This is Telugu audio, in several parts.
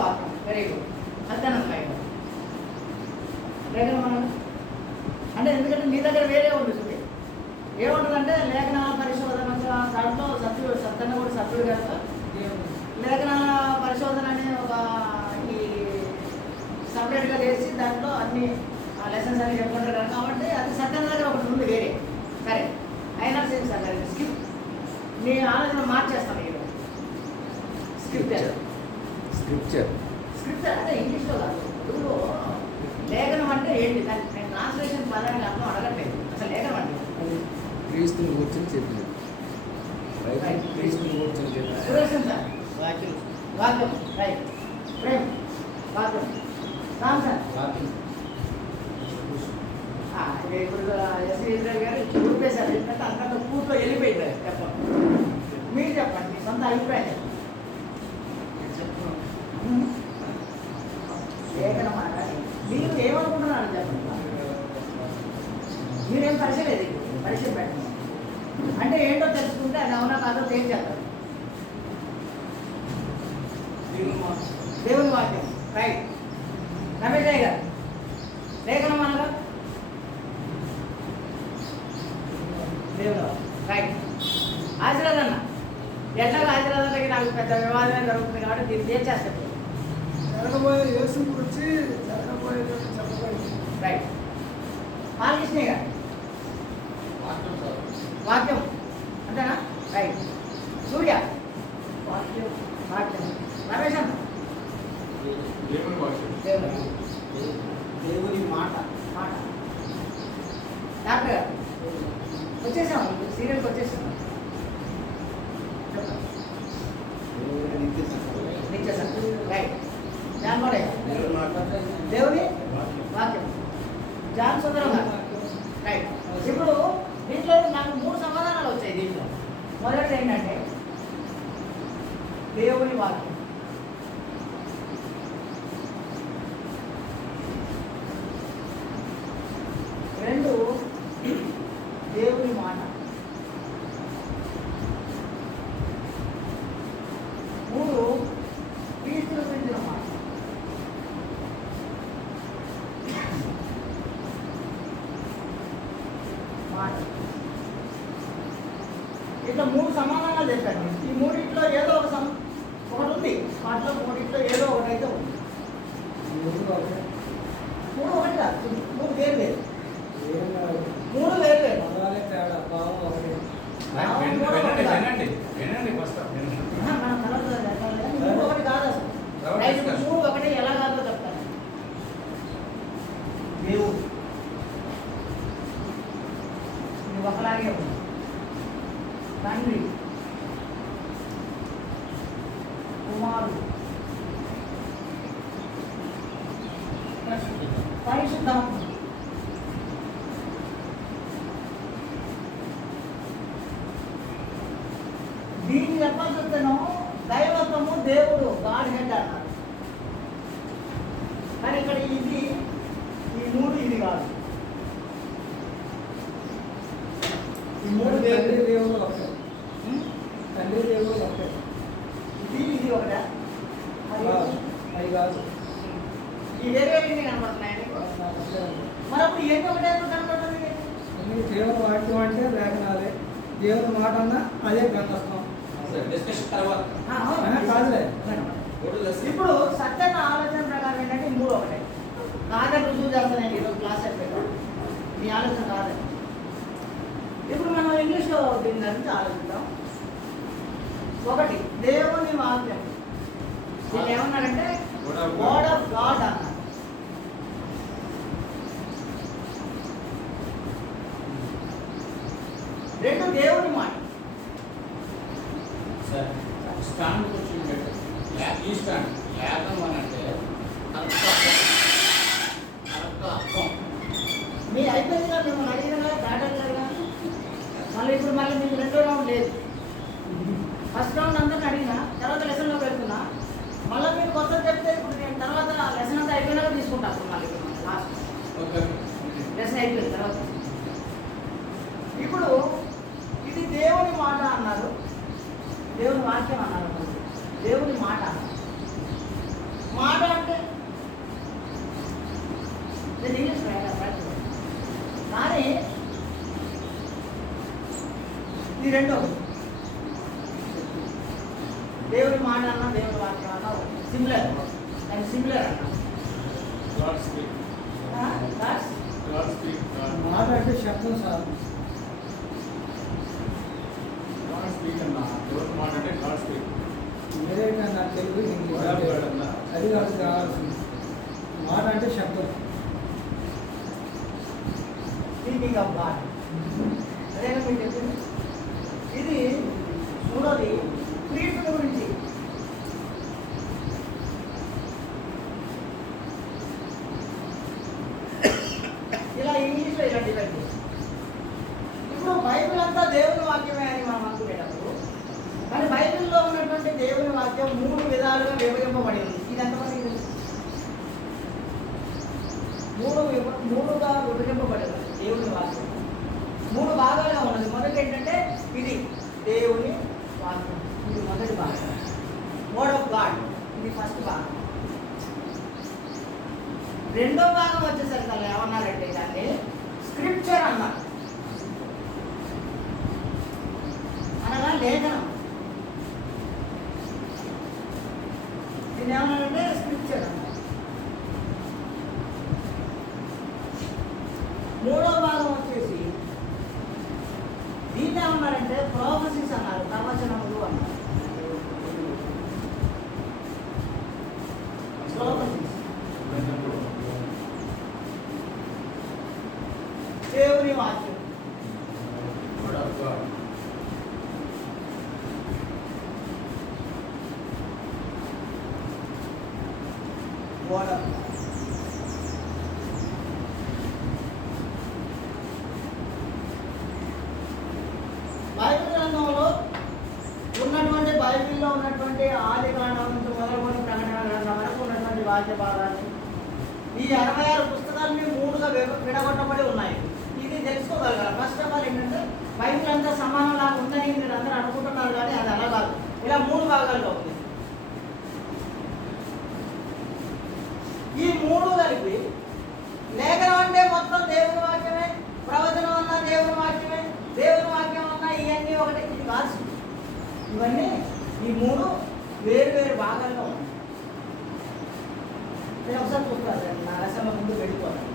వాక్యం. Very good. సత్యానంద రాయడం లేఖనం అన్నాడు అంటే ఎందుకంటే నీ దగ్గర వేరే ఉంది చూడండి. ఏముంటుందంటే లేఖనాల పరిశోధన దాంట్లో సత్యన్న కూడా సభ్యుడు కనుక లేఖనాల పరిశోధన అనే ఒక ఈ సపరేట్గా చేసి దాంట్లో అన్ని లెసన్స్ అన్ని చెప్పుకుంటారు కదా. కాబట్టి అది సత్యన్న దగ్గర ఒకటి ఉంది వేరే. సరే అయినా సేమ్ సార్ స్కిప్ నీ ఆలోచన మార్చేస్తాను. ఈరోజు స్క్రిప్చర్ స్క్రిప్చర్ స్క్రిప్చర్ అంటే ఇంగ్లీష్లో కాదు. తెలుగులో లేఖనం అంటే ఏంటి? దాన్ని నేను ట్రాన్స్లేషన్ పదానికి అర్థం అడగట్లేదు. అసలు లేఖనం అంటే క్రీస్తుని కూర్చొని చెప్పింది. క్రీస్తుని కూర్చొని చెప్పింది. సురేషన్ సార్ వాక్యం వాక్యం రైట్. ప్రేమ్ వాక్యం రామ్ సార్ ఇప్పుడు ఎస్వి ఇజ్రాయల్ గారు చూపేశారు. ఎందుకంటే అంతకంటే పూర్తిలో వెళ్ళిపోయింది. చెప్పండి మీరు చెప్పండి మీ సొంత అభిప్రాయం చెప్పండి. లేఖనం మాట మీరు ఏమనుకుంటున్నారు చెప్పండి. మీరేం పరిచయలేదు. పరిచయం పెట్టండి అంటే ఏంటో తెలుసుకుంటే అది అవునా కాదో తేల్చేస్తారు. దేవుని వాక్యం రైట్. రమేష్ గారు లేఖనం అనగా దేవుడు రైట్. ఆశీర్వాద్ అన్న ఎట్లాగో ఆశీర్వాదం దగ్గర నాకు పెద్ద వివాదమే జరుగుతుంది కాబట్టి దీన్ని తేల్చేస్తారు. జరగబోయే యేసు గురించి జరగబోయే చెప్పబడింది. రైట్. బాలకృష్ణ గారు వాక్యం అంతేనా? రైట్. సూర్య వాక్యం వాక్యం. రమేష్ అన్న దేవుని మాట మాట. డాక్టర్ గారు వచ్చేసాము సీరియల్కి వచ్చేసాము. నిత్య సత్యం రైట్. జాన్మోడే దేవుని వాక్యం. జాన్ సుందరం గారు రైట్. ఇప్పుడు దీంట్లో నాకు 3 సమాధానాలు వచ్చాయి. దీంట్లో మొదటి ఏంటంటే దేవుని వాక్యం. రెండు దేవుని మాట. 3 క్రీస్తును గురించిన మాట. ఇట్లా 3 సమాధానాలు చెప్పాను. ఈ 3 ఏదో ఒకటి ఉంది. వాటిలో 3 ఏదో ఒకటి అయితే ఉంది. 3 ఒకటి కాదు. 3 వేరు వేరు. 3 వేరు వేరు. తేడా భావం ఒకటి. మనం కలర్ ఒకటి కాదు అసలు. 3 ఒకటి ఎలా కాదో చెప్తాను. దేవుడు ఒకలాగే ఉంది. తండ్రి కుమారుడు పరిశుద్ధాత్మ. దీన్ని చెప్పాల్సి వస్తేనో దైవత్వము దేవుడు గాడ్ హెడ్ అన్నారు. కానీ ఇక్కడ ఇది ఈ 3 ఇది కాదు. ఈ 3 తండ్రి దేవుడు ఒకటే. తండ్రి దేవుడు ఒకటే. ఇది ఒకటా? అది కాదు. ఈ వేరే కనపడుతున్నాయి. మరి అప్పుడు ఏంటి ఒకటే కనపడుతుంది? దేవుని వాక్యం అంటే లేఖనాలే. దేవుని మాట అన్నా అదే గ్రంథస్థం. కాదులే. ఇప్పుడు సత్యన్న ఆలోచన ప్రకారం ఏంటంటే 3 ఒకటే. కాదని రుజువు చేస్తానండి ఈరోజు క్లాస్ అయిపోయాడు. మీ ఆలోచన కాదని. ఇప్పుడు మనం ఇంగ్లీష్లో దీని గురించి ఆలోచిద్దాం. 1 దేవుని వాక్యం. దీన్ని ఏమన్నారంటే వర్డ్ ఆఫ్ గాడ్ అన్నారు. 2 దేవుని మాట. స్టాండ్ కూర్చుని ఈ స్టాండ్ లేఖనం అని అంటే అర్థం మీ అయిపోయింది కదా. మిమ్మల్ని అడిగిన దాటలేదు కానీ మళ్ళీ ఇప్పుడు మీకు 2వ రౌండ్ లేదు. ఫస్ట్ రౌండ్ అందరిని అడిగినా తర్వాత లెసన్లోకి వెళ్తున్నా. మళ్ళీ మీరు కొత్త చెప్తే ఇప్పుడు నేను తర్వాత లెసన్ అంతా అయిపోయినాక తీసుకుంటాను. మళ్ళీ లాస్ట్ లెసన్ అయిపోయిన తర్వాత ఇప్పుడు ఇది దేవుని మాట అన్నారు. దేవుని వాక్యం అన్నారు. దేవుని మాట నేను ఇంగ్లీష్ రాయలేదు. కానీ ఈ రెండో దేవుని మాట అన్నా దేవుని వాక్యం అన్నా సిమిలర్, అండ్ సిమిలర్ అన్నా God speak. God speak. మాట అంటే శబ్దం సార్. God speak అన్నా. దేవుని మాట అంటే God speak. వేరే నాకు Telugu English Word of God అన్నా. అది కాదు కావాల్సింది. మాట అంటే శబ్దం. స్పీకింగ్ ఆఫ్ గాడ్, అదేనా మీకు చెప్పింది. ఇది మూడోది క్రీస్తు గురించి. ఇలా ఇంగ్లీష్లో ఇలా డివైడ్ చేస్తాం. ఇప్పుడు బైబిల్ అంతా దేవుని వాక్యమే అని మనం అనుకునేటప్పుడు, కానీ బైబిల్లో ఉన్నటువంటి దేవుని వాక్యం 3 విధాలుగా విభజింపబడి ఉంది. ఇది ఎంతమంది తెలుసు? 3గా విభజింపబడి ఉంది దేవుని వాక్యం. 3 భాగాలుగా ఉన్నది. మొదటి ఏంటంటే ఇది దేవుని వాక్యం, ఇది మొదటి భాగం. వర్డ్ ఆఫ్ గాడ్, ఇది ఫస్ట్ భాగం. రెండో భాగం వచ్చేసరికి అలా ఏమన్నారంటే దాన్ని స్క్రిప్చర్ అన్నారు, అనగా లేఖనం. దీన్ని ఏమన్నారంటే స్క్రిప్చర్ అన్నారు. మూడో భాగం వచ్చేసి దీన్ని ఏమన్నారంటే ప్రాఫెసీస్ అన్నారు, ప్రవచనములు అన్నారు. ప్రాఫెసీస్ దేవుని వాక్యం. Word of God. Word of God. Bible గ్రంథంలో ఉన్నటువంటి బైబిల్లో ఉన్నటువంటి ఆది కాండం నుంచి మొదలుకొని ప్రకటన గ్రంథం వరకు ఉన్నటువంటి వాక్య భాగాన్ని ఈ 66 పుస్తకాలని 3గా విడగొట్టబడి ఉన్నాయి. ఇది తెలుసుకోగలగాలి. ఫస్ట్ ఆఫ్ ఆల్ ఏంటంటే బైబిల్ అంతా సమానంలాగా ఉందని మీరు అందరూ అనుకుంటున్నారు, కానీ అది అలా కాదు. ఇలా 3 భాగాల్లో ఉంది. ఈ 3 కలిపి లేఖనం అంటే మొత్తం దేవుని వాక్యమే, ప్రవచనం అన్నా దేవుని వాక్యమే, దేవుని వాక్యం అన్నా ఇవన్నీ ఒకటి. ఇది కాదు. ఇవన్నీ ఈ 3 వేరు వేరు భాగాల్లో ఉన్నాయి. నేను ఒకసారి చూస్తాను, నా రసంలో ముందు వెళ్ళిపోతాను.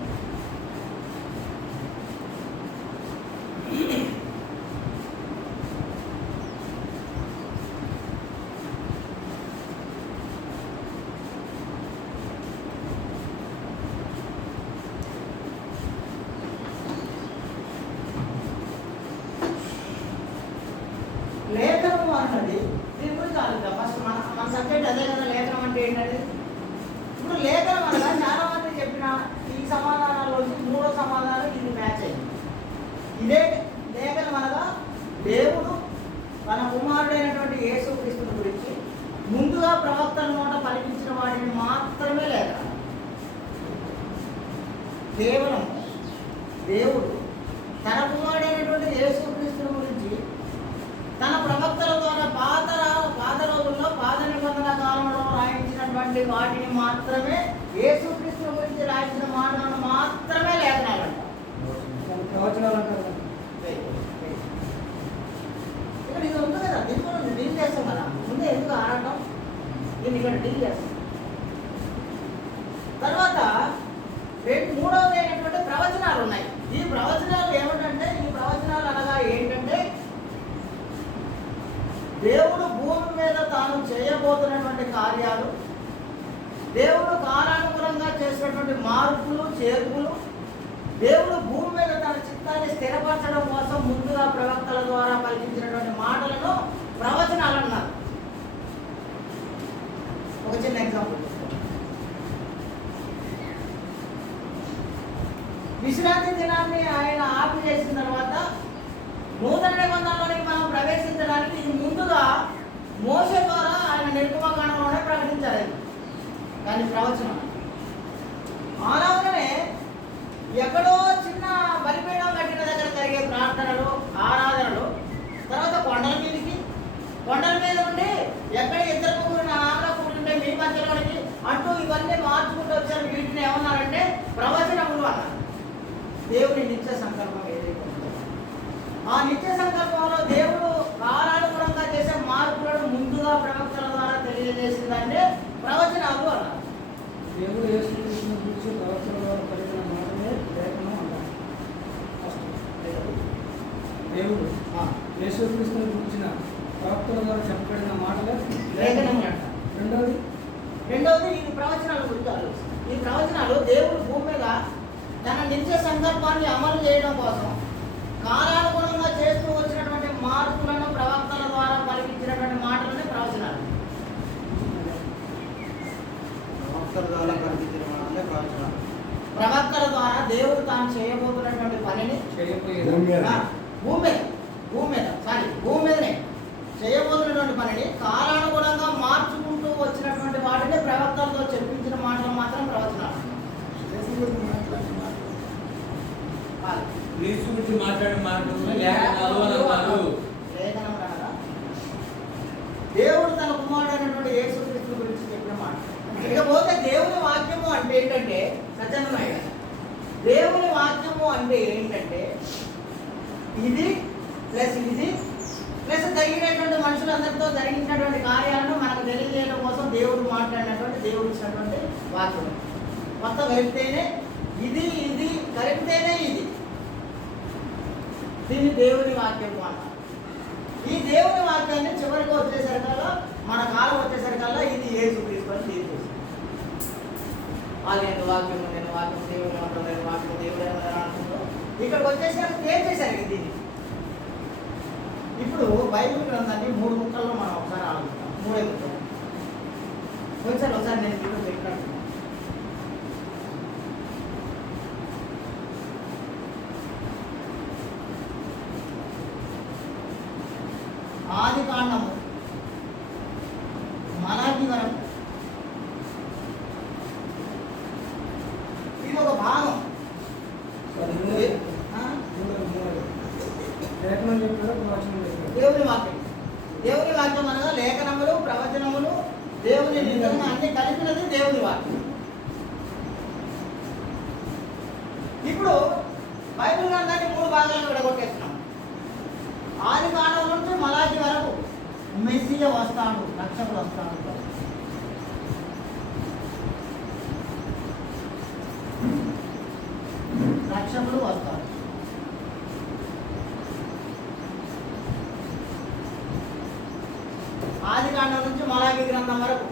లేఖనము అన్నది దీని గురించి ఆలోచిద్దాం. ఫస్ట్ మన సబ్జెక్ట్ అదే కదా, లేఖనం అంటే ఏంటంటే. ఇప్పుడు లేఖనం అనగా చాలా మంది చెప్పిన ఈ సమాధానాల్లోంచి 3వ సమాధానం ఇది మ్యాచ్ అయింది. ఇదే లేఖనం అనగా దేవుడు తన కుమారుడైనటువంటి యేసుక్రీస్తుని గురించి ముందుగా ప్రవక్తల నోట పలికించిన వాటిని మాత్రమే లేఖనం. కేవలం దేవుడు తన కుమారుడైనటువంటి యేసుక్రీస్తుని గురించి తన ప్రవక్తల ద్వారా పాత రోజుల్లో పాత నిబంధన కాలంలో రాయించినటువంటి వాటిని మాత్రమే, యేసుక్రీస్తుని గురించి రాయించిన మాటలను మాత్రమే లేఖనాలంట. ప్రవచనాలు అంటారు. ఇక్కడ ఇది ఉంది కదా, దీన్ని కూడా డీల్ చేస్తాం కదా. ముందే ఎందుకు ఆడటం, దీన్ని ఇక్కడ డీల్ చేస్తాం. తర్వాత 3వది అయినటువంటి ప్రవచనాలు ఉన్నాయి. ఈ ప్రవచనాలు ఏమిటంటే, ఈ ప్రవచనాలు అనగా ఏంటంటే దేవుడు భూమి మీద తాను చేయబోతున్నటువంటి కార్యాలు, దేవుడు కాలానుగుణంగా చేసినటువంటి మార్పులు చేర్పులు, దేవుడు భూమి మీద తన చిత్తాన్ని స్థిరపరచడం కోసం ముందుగా ప్రవక్తల ద్వారా పలికించినటువంటి మాటలను ప్రవచనాలు అన్నారు. ఒక చిన్న ఎగ్జాంపుల్, విశ్రాంతి దినాన్ని ఆయన ఆపి చేసిన తర్వాత నూతన నిబంధనలోనికి మనం ప్రవేశించడానికి ఇది ముందుగా మోషే ద్వారా ఆయన నిర్గమకాండంలోనే ప్రకటించారు. కానీ ప్రవచనం అలాగనే ఎక్కడో చిన్న బలిపీఠం కట్టిన దగ్గర జరిగే ప్రార్థనలు, ఆరాధనలు, తర్వాత కొండల మీద నుండి ఎక్కడ 2 ముగ్గురు నా నామలో కూర్చుంటే మీ మధ్యలోనికి అంటూ ఇవన్నీ మార్చుకుంటూ వచ్చారు. వీటిని ఏమన్నారంటే ప్రవచనములు దేవుని నిత్య సంకల్పం ఏదైతే ఉందో ఆ నిత్య సంకల్పంలో దేవుడు కాలానుగుణంగా చేసే మార్పులను ముందుగా ప్రవక్తల ద్వారా తెలియజేసిందంటే ప్రవచనాలు అన్నారు. దేవుడు యేసుక్రీస్తుని గురించి ప్రవక్తల ద్వారా పలికిన మాటలే లేఖనం అన్నారు. ఫస్ట్ దేవుడు యేసుక్రీస్తుని గురించిన ప్రవక్తల ద్వారా చెప్పబడిన మాటలే లేఖనం అంటారు. రెండవది ఈ ప్రవచనాల గురించి ఆలోచిస్తాం. ఈ ప్రవచనాలు దేవుడు భూమి మీద తన నిత్య సంకల్పాన్ని అమలు చేయడం కోసం కాలానుగుణంగా చేస్తూ వచ్చినటువంటి మార్పులను ప్రవక్తల ద్వారా పలికించినటువంటి మాటలనే ప్రవచనాలు. ప్రవక్తల ద్వారా దేవుడు తాను చేయబోతున్నటువంటి పనిని భూమి మీదనే చేయబోతున్నటువంటి పనిని కాలానుగుణంగా మార్చుకుంటూ వచ్చినటువంటి వాటిని ప్రవక్తలతో చెప్పించిన మాటలు మాత్రం ప్రవచనాలు. క్రీస్తు గురించి మాట్లాడిన మాటలు లేఖనాలు అన్నారు. లేఖనం అనగా దేవుడు తన కుమారుడైనటువంటి యేసుక్రీస్తు గురించి చెప్పిన మాట. ఇకపోతే దేవుని వాక్యము అంటే ఏంటంటే సత్యనారాయణ, దేవుని వాక్యము అంటే ఏంటంటే ఇది ప్లస్ జరిగినటువంటి మనుషులందరితో జరిగినటువంటి కార్యాలను మనకు తెలియజేయడం కోసం దేవుడు మాట్లాడినటువంటి దేవుడు ఇచ్చినటువంటి వాక్యం. మొత్తం కలిపితేనే ఇది కలిపితేనే ఇది. దీన్ని దేవుని వాక్యం అన్నారు. ఈ దేవుని వాక్యాన్ని చివరికి వచ్చేసరికల్లా మన కాలం వచ్చేసరికల్లా ఇది యేసుక్రీస్తు అని తీర్చేసి వాళ్ళ వాక్యం నేను వాక్యం దేవుని ఉంటుంది, వాక్యం దేవుడు అనుకుంటూ ఇక్కడికి వచ్చేసరికి ఏం చేశారు దీన్ని. ఇప్పుడు బైబిల్ గ్రంథాన్ని 3 ముక్కల్లో మనం ఒకసారి ఆలోచిస్తాం. 3 ముక్కలు ఒకసారి నేను ఇప్పుడు చెప్పినట్టు ఆది కాండము మలాకి వరకు ఇది ఒక భాగం. లేఖనం చెప్పారు, ప్రవచనం చెప్పారు. దేవుని వాక్యం అనగా లేఖనములు, ప్రవచనములు, దేవుని నిజంగా అన్ని కలిపినది దేవుని వాక్యం. ఇప్పుడు బైబిల్ గ్రంథాన్ని 3 భాగాలుగా విడగొట్టేస్తున్నాం. ఆది కాండం నుంచి మలాకి వరకు మెస్సియ వస్తాడు, రక్షకుడు వస్తాడు. రక్షకుడు వస్తాడు. ఆది కాండం నుంచి మలాకి గ్రంథం వరకు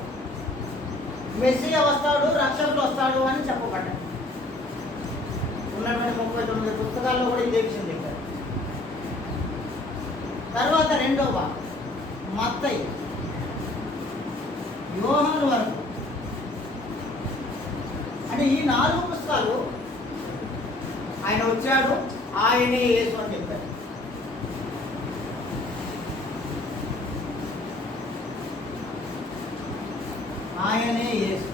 మెస్సియ వస్తాడు, రక్షకుడు వస్తాడు అని చెప్పబడ్డాడు. ఉన్నటువంటి 39 పుస్తకాల్లో కూడా ఇదే విషయం చెప్పారు. తర్వాత రెండవ మత్తయి యోహాను వరకు అంటే ఈ 4 పుస్తకాలు ఆయన వచ్చాడు, ఆయనే యేసు అని చెప్పారు. ఆయనే యేసు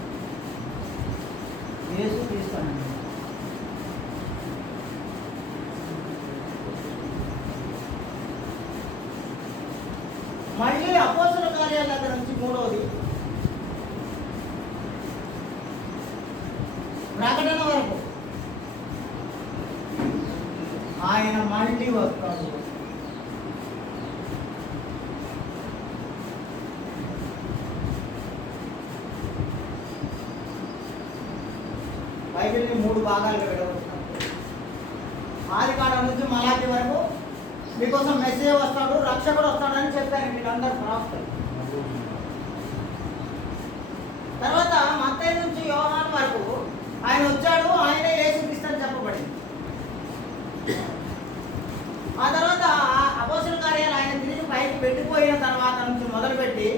తీస్తానండి. మళ్ళీ అపోస్తల కార్యాల దగ్గర నుంచి 3వది ప్రకటన వరకు ఆయన మళ్ళీ వస్తాడు. బైబిల్ని 3 భాగాలుగా విడగొట్టినాం. ఆది కాండం నుంచి మలాకి వరకు మీకోసం మెస్సియ వస్తాడు, రక్షకుడు వస్తాడు అని చెప్పారు వీళ్ళందరూ ప్రవక్తలు. తర్వాత మత్తయి నుంచి యోహాను వరకు ఆయన వచ్చాడు, ఆయనే యేసుక్రీస్తు అని చెప్పబడింది. ఆ తర్వాత అపోస్తల కార్యాలు ఆయన తిరిగి పైకి పెట్టిపోయిన తర్వాత నుంచి మొదలుపెట్టి,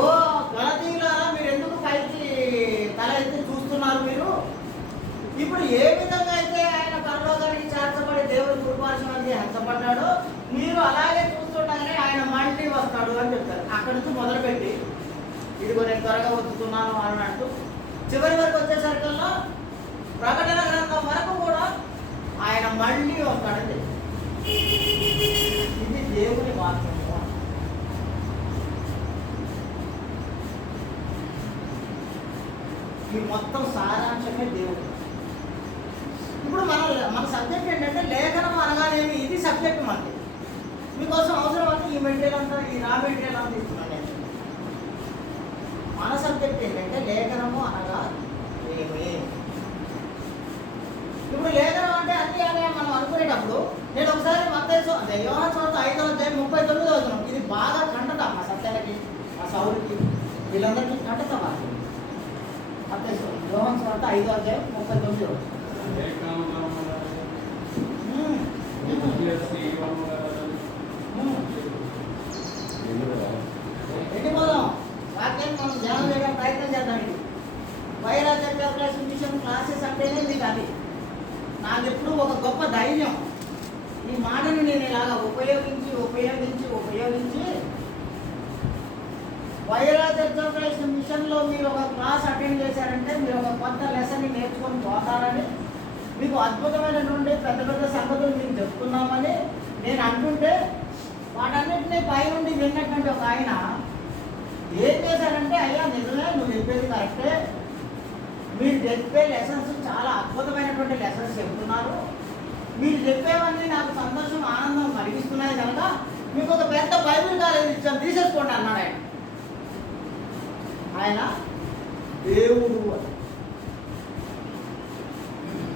ఓ గలతీయులారా మీరు ఎందుకు పైకి తల ఎత్తి చూస్తున్నారు, మీరు ఇప్పుడు ఏ విధంగా అయితే ఆయన పరలోకానికి చేర్చబడి దేవుడి కృపార్శనానికి హెచ్చబడ్డాడో మీరు అలాగే చూస్తుండగానే ఆయన మళ్ళీ వస్తాడు అని చెప్తారు. అక్కడి నుంచి మొదలుపెట్టి ఇదిగో నేను త్వరగా వస్తున్నాను అన్నట్టు చివరి వరకు వచ్చేసరికల్లా ప్రకటన గ్రంథం వరకు కూడా ఆయన మళ్ళీ వస్తాడని చెప్పారు. ఇది దేవుని వాక్యము. ఈ మొత్తం సారాంశమే దేవుడు. ఇప్పుడు మనం మన సబ్జెక్ట్ ఏంటంటే లేఖనం అనగానేమి, ఇది సబ్జెక్ట్ మనకి. మీకోసం అవసరం అంటే ఈ మెటీరియల్ అంతా, ఈ రా మెటీరియల్ అంతా ఇస్తున్నాను నేను. మన సబ్జెక్ట్ ఏంటంటే లేఖనము అనగా ఏమి. ఇప్పుడు లేఖనం అంటే అన్ని అని మనం అనుకునేటప్పుడు నేను ఒకసారి యోహాను సువార్త 5వ అధ్యాయం 39 అవుతున్నాం. ఇది బాగా ఖండత మా సత్యాలకి, మా సౌరికి, వీళ్ళందరికీ ఖండత మాకు. యోహాను సువార్త 5వ అధ్యాయం 39. వెళ్ళిపోదాం. వాక్యాన్ని మనం ధ్యానం చేయడానికి ప్రయత్నం చేద్దాం. ఇది వైరాజ మిషన్ క్లాసెస్ అంటేనే మీకు అది. నాకు ఎప్పుడు ఒక గొప్ప ధైర్యం. ఈ మాటను నేను ఇలాగా ఉపయోగించి వైరాజ మిషన్లో మీరు ఒక క్లాస్ అటెండ్ చేశారంటే మీరు ఒక కొత్త లెసన్ని నేర్చుకొని పోతారని, మీకు అద్భుతమైనటువంటి పెద్ద పెద్ద సంగతులు మీకు చెప్తున్నామని నేను అంటుంటే, వాటన్నిటినీ పైనుండి విన్నటువంటి ఒక ఆయన ఏం చేశారంటే, అయ్యా నిజమే, నువ్వు చెప్పేది కరెక్టే, మీరు చెప్పే లెసన్స్ చాలా అద్భుతమైనటువంటి లెసన్స్ చెప్తున్నారు, మీరు చెప్పేవన్నీ నాకు సంతోషం ఆనందం కలిగిస్తున్నాయి కనుక మీకు ఒక పెద్ద బైబిల్ కాలేజ్ ఇచ్చాను, తీసేసుకోండి అన్నాడు ఆయన. ఆయన దేవుడు.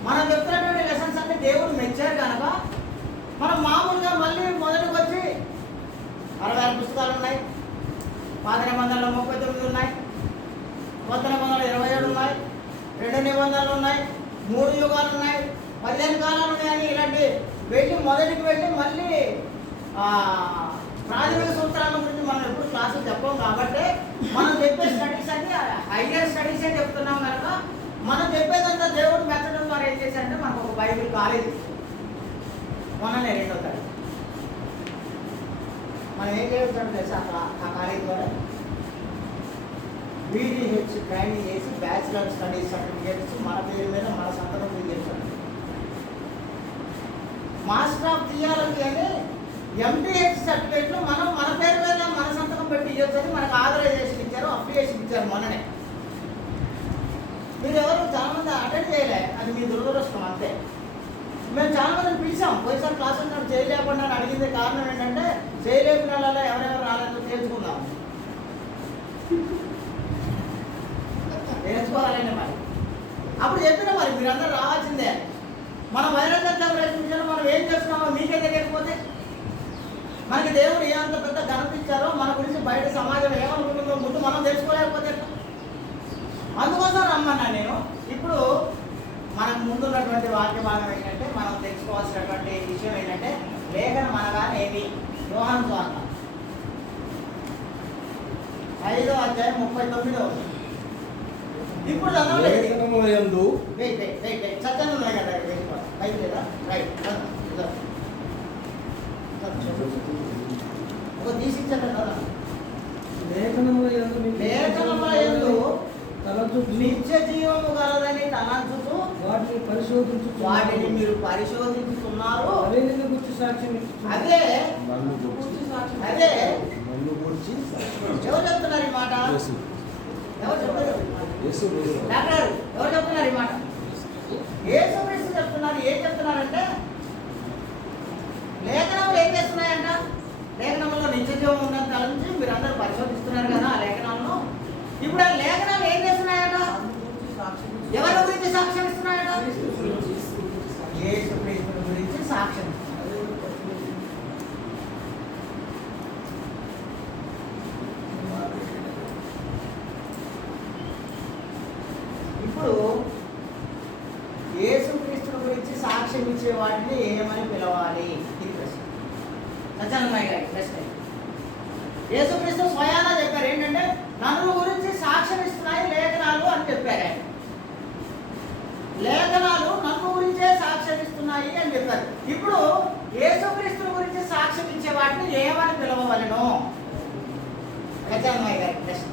మనం చెప్తున్నటువంటి లెసన్స్ అంటే దేవుడు మెచ్చారు కనుక మనం మామూలుగా మళ్ళీ మొదటికి వచ్చి 66 పుస్తకాలు ఉన్నాయి, పాత నిబంధనలు 39 ఉన్నాయి, కొత్త నిబంధనలు 27 ఉన్నాయి, 2 నిబంధనలు ఉన్నాయి, 3 యుగాలు ఉన్నాయి, 15 కాలాలు ఉన్నాయని ఇలాంటి మొదటికి వెళ్ళి మళ్ళీ ప్రాథమిక సూత్రాల గురించి మనం ఎప్పుడు క్లాసులు చెప్పాం. కాబట్టి మనం చెప్పే స్టడీస్ అన్ని హైయర్ స్టడీసే చెప్తున్నాం కనుక మనం చెప్పేదంతా దేవుడు మెచ్చడం ద్వారా ఏం చేశారంటే మనకు ఒక బైబిల్ కాలేజ్ మొన్ననే 2వ తారీఖు మనం ఏం చేయొచ్చాము తెలుసా? ఆ కాలేజ్ ద్వారా బీడీహెచ్ ట్రైనింగ్ చేసి బ్యాచిలర్ స్టడీస్ సర్టిఫికేట్స్ మన పేరు మీద మన సంతకం మీద చేశాడు. మాస్టర్ ఆఫ్ థియాలజీ అని ఎంటీహెచ్ సర్టిఫికేట్లు మనం మన పేరు మీద మన సంతకం పెట్టి ఇవ్వచ్చని మనకు ఆథరైజేషన్ ఇచ్చారు, అప్లికేషన్ ఇచ్చారు మొన్ననే. మీరు ఎవరు చాలామంది అటెండ్ చేయలే, అది మీ దురదృష్టం అంతే. మేము చాలామందిని పిలిచాం, పోయిసారి క్లాస్ ఉంటాం చేయలేకుండా అని అడిగింది కారణం ఏంటంటే చేయలేకున్న వాళ్ళలో ఎవరెవరు రాలేదో తెలుసుకుందాం, నేర్చుకోవాలండి. మరి అప్పుడు చెప్పిన మరి మీరందరూ రావాల్సిందే. మన వైరాజ ప్రయత్నించాలో మనం ఏం చేస్తున్నామో మీకే తెలియకపోతే మనకి దేవుడు ఏమంత పెద్ద ఘనత ఇచ్చారో మన గురించి బయట సమాజం ఏమనుకుంటుందో ముందు మనం తెలుసుకోలేకపోతే అందుకోసం రమ్మన్నా నేను. ఇప్పుడు మనకు ముందున్నటువంటి వాక్య భాగం ఏంటంటే మనం తెలుసుకోవాల్సినటువంటి విషయం ఏంటంటే లేఖనం అనగానేమి. యోహాను సువార్త 5వ అధ్యాయం 39. ఇప్పుడు లేఖనములందు సత్యాన్ని ఉన్నాయి కదా బైక్ లేదా రైట్ ఒక తీసిచ్చారు కదా. లేఖనములందు నిత్య జీవము గలదని తలంచుతూ వాటిని మీరు పరిశోధించుతున్నారు. అదే ఎవరు చెప్తున్నారు ఈ మాట? ఎవరు చెప్తారు? డాక్టర్ ఎవరు చెప్తున్నారు ఈ మాట? యేసుక్రీస్తు చెప్తున్నారు. ఏం చెప్తున్నారంటే లేఖనాలు ఏం చేస్తున్నాయంట? లేఖనంలో నిత్యజీవం ఉందని తలంచి మీరు అందరూ పరిశోధిస్తున్నారు కదా ఆ లేఖనాలను. ఇప్పుడు ఆ లేఖనాలు ఏం చేస్తున్నాయట? ఎవరి గురించి సాక్ష్యం ఇస్తున్నాయట? యేసుక్రీస్తు గురించి సాక్ష్యం. ఇప్పుడు యేసుక్రీస్తు గురించి సాక్ష్యం ఇచ్చే వాటిని ఏమని పిలవాలి? ఇది ప్రశ్న. సత్యానందయ్య గారి ప్రశ్న. యేసుక్రీస్తు స్వయానా చెప్పారు ఏంటంటే నన్ను గురించి సాక్ష్యం ఇస్తున్నాయి లేఖనాలు అని చెప్పారు. ఆయన లేఖనాలు నన్ను గురించే సాక్ష్యం ఇస్తున్నాయి అని చెప్పారు. ఇప్పుడు యేసుక్రీస్తు గురించి సాక్ష్యం ఇచ్చే వాటిని ఏమని పిలవవలను? సత్యానందయ్య గారి ప్రశ్న.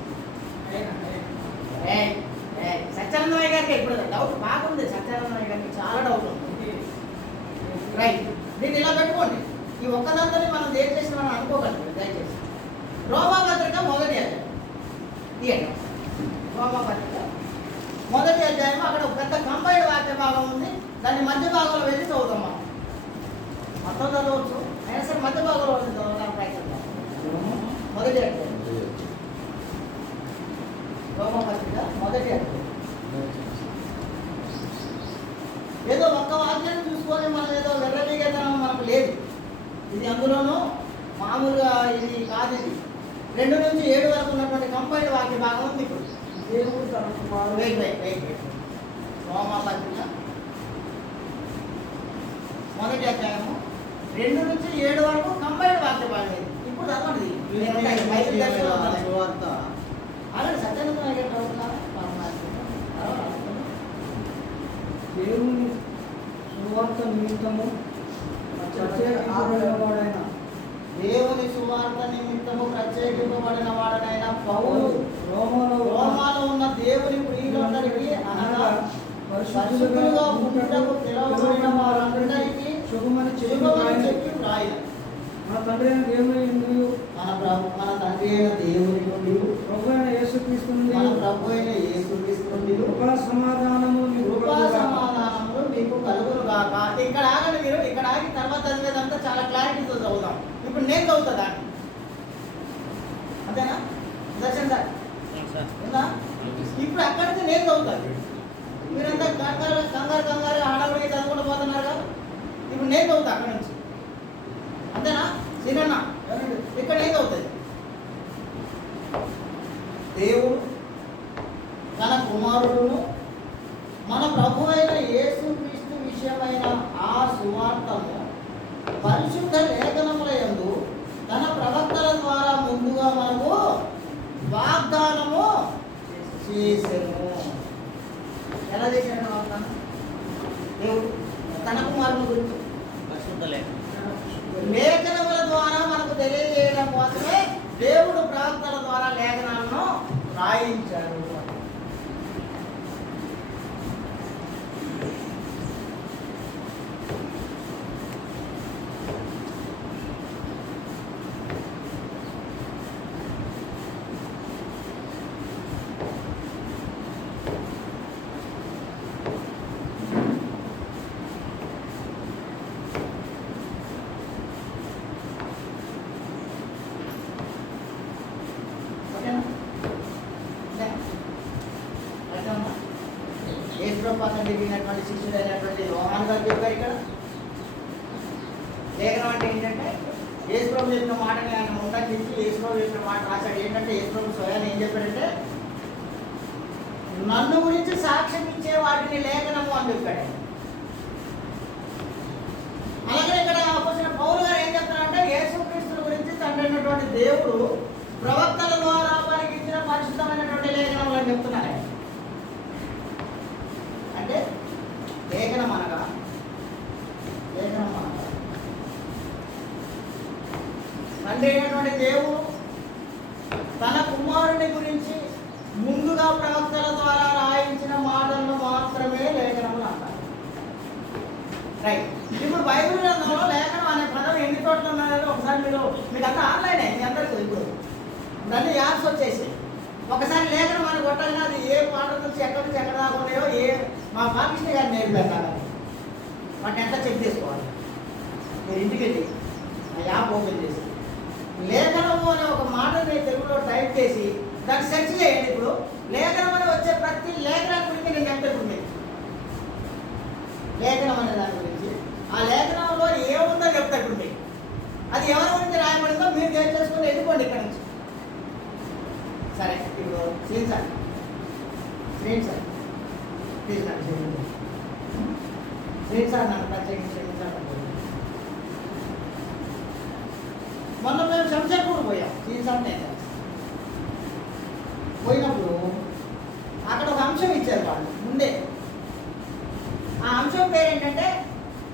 సత్యానందయ్య గారికి ఇప్పుడు డౌట్ బాగుంది. సత్యానందయ్య గారికి చాలా డౌట్ ఉంది. రైట్, దీన్ని ఇలా పెట్టుకోండి. ఈ ఒక్కదంతని మనం ఏం చేసిన మనం అనుకోగలం. దయచేసి రోమాపత్రిక 1వ అధ్యాయం తీయండి. రోమాపత్రిక 1వ అధ్యాయం అక్కడ ఒక పెద్ద కంబైన్డ్ వాక్య భాగం ఉంది. దాన్ని దాని మధ్య భాగంలో వెళ్ళి చదువుతాం మనం. మొత్తం చదవచ్చు అయినా సరే మధ్య భాగంలో వెళ్ళి చదవడానికి ప్రయత్నిద్దాం. మొదటి అధ్యాయం రోమపత్రిక మొదటి అధ్యాయం. ఏదో ఒక్క వాక్యాన్ని చూసుకొని మనం ఏదో వెర్రవీగతనం మనకు లేదు. ఇది అందులోనూ మామూలుగా ఇది కాదు. ఇది 2 నుంచి 7 వరకు ఉన్నటువంటి కంపైల్డ్ వాక్య భాగం ఉంది. ఇప్పుడు దేవుడు తన కుమారుడు రోమపత్రిక మొదటి అధ్యాయము 2 నుంచి 7 వరకు కంపైల్డ్ వాక్య భాగం ఇది. ఇప్పుడు చదవండి. అలాగే సత్యానంద దేవుని సువార్త నిమిత్తము ప్రత్యేకింపబడిన వాడైన దేవుని సువార్త నిమిత్తము ప్రత్యేకింపబడిన వాడనైన పౌలు రోమాలో ఉన్న దేవుని ప్రియులందరికీ అనగా పరిశుద్ధులుగా ఉండుటకు పిలువబడిన వారందరికీ శుభమని చెప్పి వ్రాయను. మన తండ్రి అయిన దేవుని యందు మన తండ్రి అయిన దేవుని నుండి ప్రభు అయిన యేసుక్రీస్తు నుండి మన ప్రభు అయిన యేసుక్రీస్తు నుండి కృపా సమాధానము మీకు కలుగును గాక. ఇక్కడ ఆగండి మీరు. ఇక్కడ ఆగి తర్వాత చదివేదంతా చాలా క్లారిటీతో చదువుదాం. ఇప్పుడు నేను చదువుతా దాన్ని. అంతేనా దర్శన్ సార్ ఉందా? ఇప్పుడు అక్కడి నుంచి నేను చదువుతాను. మీరంతా కంగారు ఆడబడికి చదువుకుంటూ పోతున్నారు కదా. ఇప్పుడు నేను చదువుతా అక్కడి నుంచి. అంతేనా సీనన్న? ఇక్కడ ఏం చదువుతుంది? దేవుడు తన కుమారుడును మన ప్రభు అయిన యేసుక్రీస్తు విషయమైన ఆ సువార్తను పరిశుద్ధ లేఖనముల యందు తన ప్రవక్తల ద్వారా ముందుగా మనకు వాగ్దానము చేసెను. ఎలా చేశాడు వాగ్దానం? దేవుడు తన కుమారుని గురించి పరిశుద్ధ లేఖనముల ద్వారా మనకు తెలియజేయడం కోసమే దేవుడు ప్రవక్తల ద్వారా లేఖనాలను రాయించాడు. దిగినటువంటి శిష్యుడు అయినటువంటి యోహాను గారు చెప్పారు. ఇక్కడ లేఖనం అంటే ఏంటంటే యేసుప్రభు చెప్పిన మాటని ఆయన ఉండకించి యేసుప్రభు చెప్పిన మాట రాశాడు. ఏంటంటే యేసుప్రభు స్వయాన్ని ఏం చెప్పాడంటే నన్ను గురించి సాక్ష్యం ఇచ్చే వాటిని లేఖనము అని చెప్పాడు. అలాగే ఇక్కడ వచ్చిన పౌలు గారు ఏం చెప్తారంటే యేసుక్రీస్తు గురించి తండ్రి అయినటువంటి దేవుడు ప్రవక్తల ద్వారా వారికి ఇచ్చిన పరిశుద్ధమైనటువంటి లేఖనములు అని చెప్తున్నారు. అంటే లేఖనం అనగా తండ్రి అయినటువంటి దేవుడు తన కుమారుని గురించి ముందుగా ప్రవక్తల ద్వారా రాయించిన మాటలను మాత్రమే లేఖనములు అంటారు. రైట్. ఇప్పుడు బైబిల్ గ్రంథంలో లేఖనం అనే పదం ఎన్ని చోట్ల ఉన్నాయో ఒకసారి మీకు అంతా ఆన్లైన్ అయింది అందరికీ. ఇప్పుడు దాన్ని యాప్స్ వచ్చేసి ఒకసారి లేఖనం అని కొట్టగానే అది ఏ పాట నుంచి ఎక్కడి నుంచి ఎక్కడ దాకా ఉన్నాయో మా పాకిస్తాన్ గారు నేర్పారు. వాటిని ఎట్లా చెక్ చేసుకోవాలి? మీరు ఇంటికి వెళ్ళి ఆ యాప్ ఓపెన్ చేసి లేఖనము అనే ఒక మాటని తెలుగులో టైప్ చేసి దాన్ని సెర్చ్ చేయండి. ఇప్పుడు లేఖనం అని వచ్చే ప్రతి లేఖనం గురించి నేను చెప్తాను. మీరు లేఖనం అనే దాని గురించి ఆ లేఖనంలో ఏముందో చెప్తాడు. మీకు అది ఎవరి గురించి రాయబడిందో మీరు చేసుకుని వెళ్ళిపోండి ఇక్కడ నుంచి. సరే, ఇప్పుడు స్క్రీన్ సార్ ప్లీజ్ నన్ను ప్రత్యేకించి మొన్న మేము శంషాపూర్ పోయాం. పోయినప్పుడు అక్కడ ఒక అంశం ఇచ్చారు వాళ్ళు ముందే. ఆ అంశం పేరు ఏంటంటే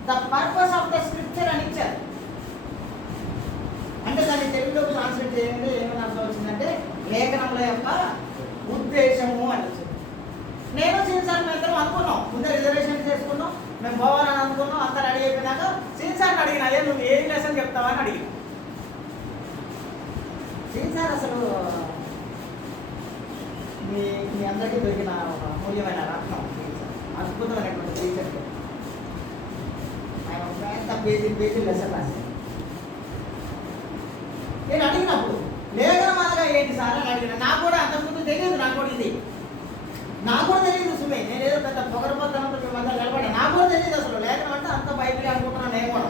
the purpose of the scripture అని ఇచ్చారు. అంటే దాన్ని తెలుగులోకి ట్రాన్స్లేట్ చేయండి. ఏమైనా అర్థం వచ్చిందంటే లేఖనముల యొక్క ఉద్దేశము అని వచ్చింది. నేను సీన్సార్ని ఇద్దరం అనుకున్నాం. ముందే రిజర్వేషన్ చేసుకున్నాం. మేము పోవాలని అనుకున్నాం. అంతా రెడీ అయిపోయినాక సీన్సార్ని అడిగిన అదే నువ్వు ఏ లెసన్ చెప్తావని అడిగిన. సీన్సార్ అసలు మీ అందరికీ దొరికిన ఒక అమూల్యమైన రత్నం. అద్భుతమైనటువంటి టీచర్. ఎంత పేజీ లెసన్ రాశాను. నేను అడిగినప్పుడు లేఖనం అనగా ఏంటి సార్ అని అడిగిన. నాకు కూడా అంతకుముందు తెలియదు. నాకు కూడా తెలియదు సుమే. నేను ఏదో పెద్ద పొగరబోతనంతో మీ మధ్య నిలబడ్డా. నాకు కూడా తెలియదు అసలు లేఖనం అంటే అంత బయటకి అనుకుంటున్నాను నేను కూడా.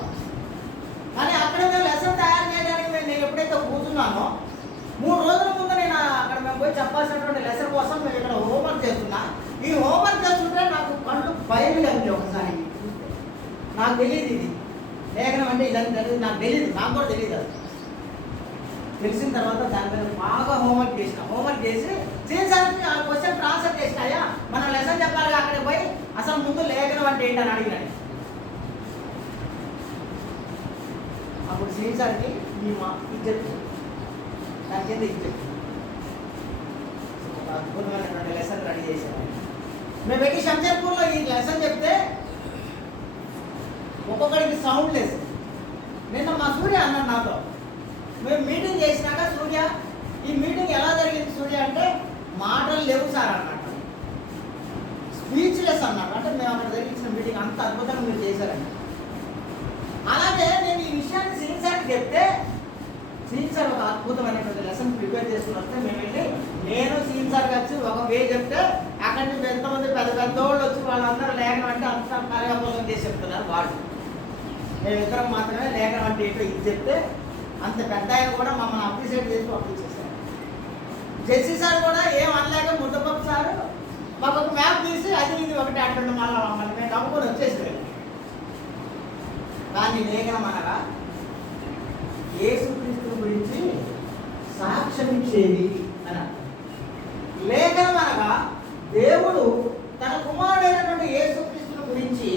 కానీ అక్కడ మేము లెసన్ తయారు చేయడానికి నేను ఎప్పుడైతే కూర్చున్నానో 3 రోజుల ముందు నేను అక్కడ మేము పోయి చెప్పాల్సినటువంటి లెసన్ కోసం మేము ఇక్కడ హోంవర్క్ చేస్తున్నా. ఈ హోంవర్క్ చేస్తుంటే నాకు కళ్ళు బయలు ఉంది ఒకసారి. నాకు తెలియదు ఇది లేఖనం అంటే ఇదని తెలియదు. నాకు తెలియదు. నాకు కూడా తెలియదు. అది తెలిసిన తర్వాత దాని మీద బాగా హోంవర్క్ చేసి సీన్సార్కి ఆ క్వశ్చన్ ట్రాన్స్ఫర్ చేసినాయా మనం లెసన్ చెప్పాలిగా. అక్కడికి పోయి అసలు ముందు లేఖనం అంటే ఏంటని అడిగినాను. అప్పుడు సీన్సార్కి మా ఇజ్జత్ దాని కింద ఇజ్జత్ అద్భుతమైనటువంటి లెసన్ రెడీ చేశాను. మేము వెళ్ళి శంషర్పూర్లో ఈ లెసన్ చెప్తే ఒక్కొక్కడికి సౌండ్ లెస్. నిన్న మా సూర్య అన్నాడు నాతో. మేము మీటింగ్ చేసినాక సూర్య ఈ మీటింగ్ ఎలా జరిగింది సూర్య అంటే మాటలు లేవు సార్ అన్నట్టు, స్పీచ్లెస్ అన్నాడు. అంటే మేము అక్కడ జరిగించిన మీటింగ్ అంత అద్భుతంగా మీరు చేశారండి. అలాగే నేను ఈ విషయాన్ని సీన్ సార్కి చెప్తే సీన్ సార్ ఒక అద్భుతమైనటువంటి లెసన్ ప్రిపేర్ చేసుకుని వస్తే మేము వెళ్ళి నేను సీన్ సార్కి వచ్చి ఒక వే చెప్తే అక్కడి నుంచి ఎంతమంది పెద్దోళ్ళు వచ్చి వాళ్ళందరూ లేఖనం అంటే అంత కార్యక్రమం చేసి చెప్తున్నారు. వాళ్ళు మేమిద్దరం మాత్రమే లేఖనం అంటే ఏంటో ఇది చెప్తే అంత పెద్ద ఆయన కూడా మమ్మల్ని అప్రిషియేట్ చేసి పంపించేశారు. జెస్సీ సార్ కూడా ఏం అనలేక ముద్దపప్పు సార్ మాకు ఒక మ్యాప్ తీసి అది ఇది ఒకటి అంటుండే మళ్ళీ మేము నమ్ముకొని వచ్చేసారు. కానీ లేఖనం అనగా యేసుక్రీస్తు గురించి సాక్ష్యం ఇచ్చేది అని. లేఖనం అనగా దేవుడు తన కుమారుడైనటువంటి యేసుక్రీస్తుని గురించి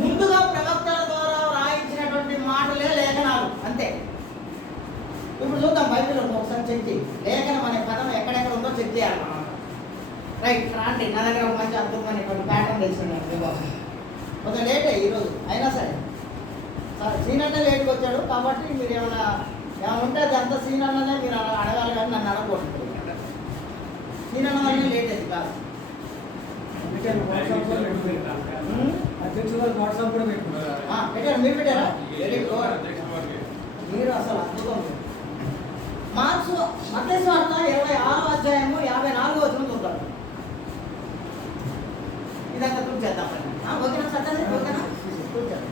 ముందుగా ప్రవక్తల ద్వారా రాయించినటువంటి మాటలే లేఖనాలు అంతే. ఇప్పుడు చూద్దాం బైబిల్లో ఒకసారి చెక్ చేయి. లేఖనం అనే పదం ఎక్కడెక్కడ ఉందో చెక్ చేయాలి మనం. రైట్ రాండి. నా దగ్గర ఒక మంచి అద్భుతమైనటువంటి ప్యాటర్న్ తెలుసుకున్నాను. కొంచెం లేటే ఈరోజు అయినా సరే సీన్ అంటే లేట్కి వచ్చాడు కాబట్టి మీరు ఏమైనా ఉంటే అది అంత సీన్ అన్నదే మీరు అడగాలి కానీ నన్ను అడగకూడదు. సీన్ అన్న వల్లనే లేట్ అయింది కాదు. వాట్సాప్ కూడా పెట్టుకున్నారు. పెట్టారు మీరు పెట్టారా? మీరు అసలు అద్భుతం. మార్క్స్ మత్తయి సువార్త 26వ అధ్యాయము 54వ వచనం చూద్దాం. ఇదంతా పూర్తి చేద్దాం. ఓకేనా సత్యనే? ఓకేనా? పూర్తి చేద్దాం.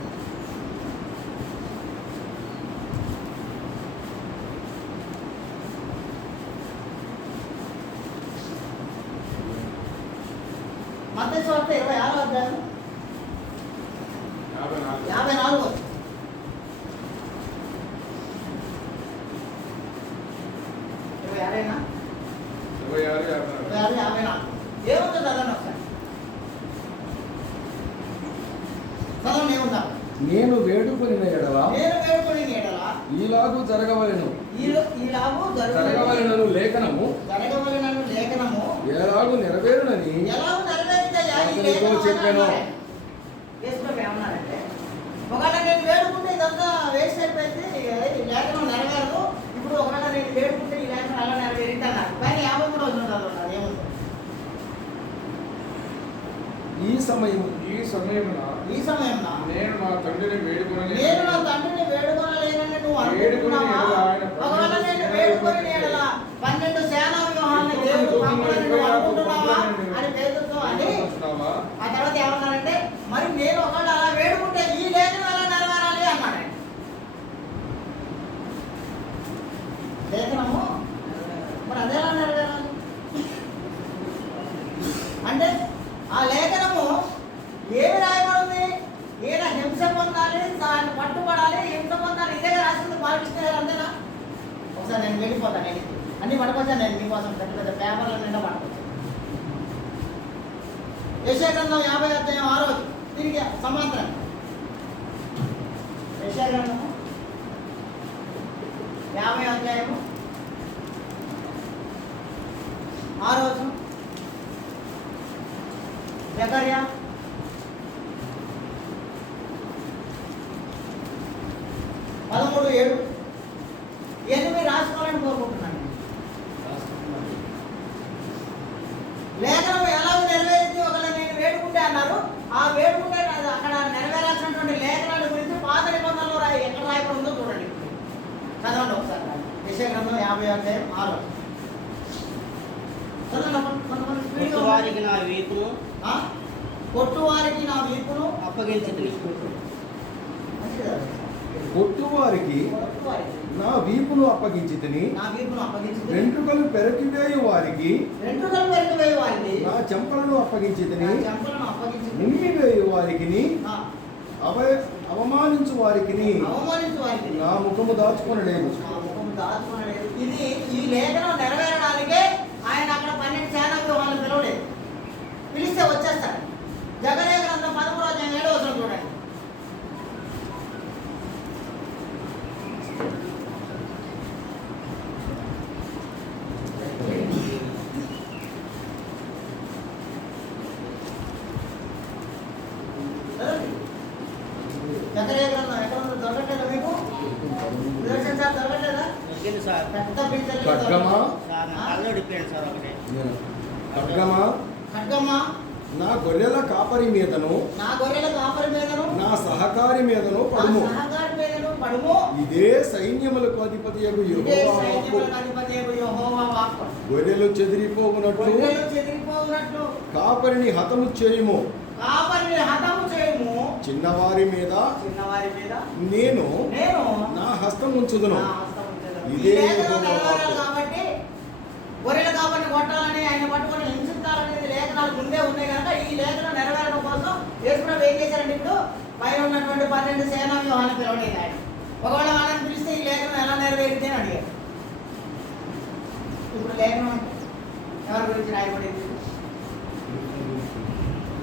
మత్తయి సువార్త 26వ అధ్యాయం 54వ వచనం. ఏముందో చదవండి ఒకసారి. చదవండి ఏముందా? నేను వేడుకొని ఎడల ఈలాగు జరగవలెను లేఖనము ఎలాగు నెరవేరునని అతనితో చెప్పాను. ఏమన్నారంటే ఒకవేళ నేను వేడుకుంటే ఇదంతా వేస్ట్ అయిపోయింది, ఈ లేఖనం నెరవేరదు. ఇప్పుడు ఒకవేళ నేను వేడుకుంటే ఈ లేఖనం ఎలా నెరవేరింది అన్నారు. కానీ 50 రోజులు ఉన్నారు. ఏముంది? ఈ సమయం నేను నా తండ్రిని వేడుకొనలేనని నువ్వు అనుకుంటున్నావా? ఒకవేళ నేను వేడుకొని నేడలా 12 సేనా వ్యూహాన్ని దేవుడు పంపడని నువ్వు అనుకుంటున్నావా అని పేరుతో అని ఆ తర్వాత ఏమన్నారంటే మరి నేను ఒకవేళ అలా వేడుకుంటే ఈ లేఖనం ఎలా నెరవేరాలి అన్నాడు. లేఖనము మరి అదేలా నెరవేరాలి అంటే ఆ లేఖనము ఏమి రాయబడింది? ఈయన హింస పొందాలి, దాన్ని పట్టుబడాలి, హింస పొందాలి. ఇదేగా రాసింది బాలకృష్ణ గారు. అంతేనా? ఒకసారి నేను వెళ్ళిపోతాను. నేను అన్ని పట్టుకొచ్చాను. నేను మీకోసం పెద్ద పెద్ద పేపర్ల నిండా పట్టుకొచ్చాను. యెషయా గ్రంథం 50వ అధ్యాయం 6వ వచనం తిరిగి సమాంతరం. యెషయా గ్రంథము 50వ అధ్యాయము 6వ వచనం. జకర్యా 13:7. ఇవన్నీ మీరు రాసుకోవాలని కోరుకుంటున్నాను. లేఖనం ఎలా నెరవేరింది? ఒకవేళ నేను వేడుకుంటే అన్నారు. ఆ వేడుకుంటే అక్కడ నెరవేరాల్సినటువంటి లేఖనాల గురించి 50 అధ్యాయం 6. చదవండి కొంతమంది స్పీడ్గా కొట్టువారికి నా వీపును కొట్టువారికి నా వీపును అప్పగించితిని. మంచిదా? కొట్టువారికి కొట్టువారికి నా వీపును అప్పగించి తిని నా వీపును అప్పగించి వెంట్రుకలు పెరకివేయు వారికి వెంట్రుకలు పెరిగిపోయే వారికి నా చెంపలను అప్పగించి తిని నా చెంపలను అప్పగించి ఉమ్మివేయు వారికి ఆ, అవమానించు వారికి అవమానించు వారికి నా ముఖము దాచుకొనలేదు. నా ముఖం దాచుకొనలేదు. ఇది ఈ లేఖనం నెరవేరడానికే ఆయన అక్కడ 12 సేనా వ్యూహాలను పిలవలేదు. పిలిస్తే వచ్చేస్తాడు. జగనే గ్రంథం 13వ అధ్యాయం 7వ వచనం చూడండి. చదవండి. జగనే గ్రంథం ఎక్కడ ఉందో దొరకట్లేదా మీకు? సుదర్శన్ సార్ దొరకట్లేదా? దొరికింది సార్. పెద్ద పిక్చర్ ఖడ్గమా సార్ నా కళ్ళు డిపెండ్ సార్ ఒకటే. ఖడ్గమా ఖడ్గమ్మ నా గొర్రెల కాపరి మీదను నా గొర్రెల కాపరి మీదను నా సహకారి మీదను నా పడుము. సహకారి మీదను పడుము. ఇదే సైన్యములకు అధిపతియగు ఇదే యెహోవా వాక్కు. సైన్యములకు అధిపతియగు యెహోవా వాక్కు. గొర్రెలు చెదిరిపోవునట్లు గొర్రెలు చెదిరిపోవునట్లు కాపరిని హతము చేయుము. కాపరిని హతము చేయుము. చిన్నవారి మీద చిన్నవారి మీద నేను నేను నా హస్తం ఉంచుదును. నా హస్తం ఉంచెదను. ఈ ఇదే లేఖనం యెహోవా నెరవేరాలి వాక్కు. కాబట్టి గొర్రెల కాపరిని కొట్టాలని ఆయన పట్టుకొని హింసించాలనేది లేఖనాలు ముందే ఉన్నాయి కనుక ఈ లేఖనం నెరవేరడం కోసం యేసుప్రభు ఏం చేశారంటే ఇప్పుడు పైన ఉన్నటువంటి 12 సేనా వ్యూహాలను పిలవలేదు ఆయన. ఒకవేళ వాళ్ళని పిలిస్తే ఈ లేఖనం ఎలా నెరవేరితే అని అడిగారు. ఇప్పుడు లేఖనం అంటే ఎవరి గురించి రాయబడింది?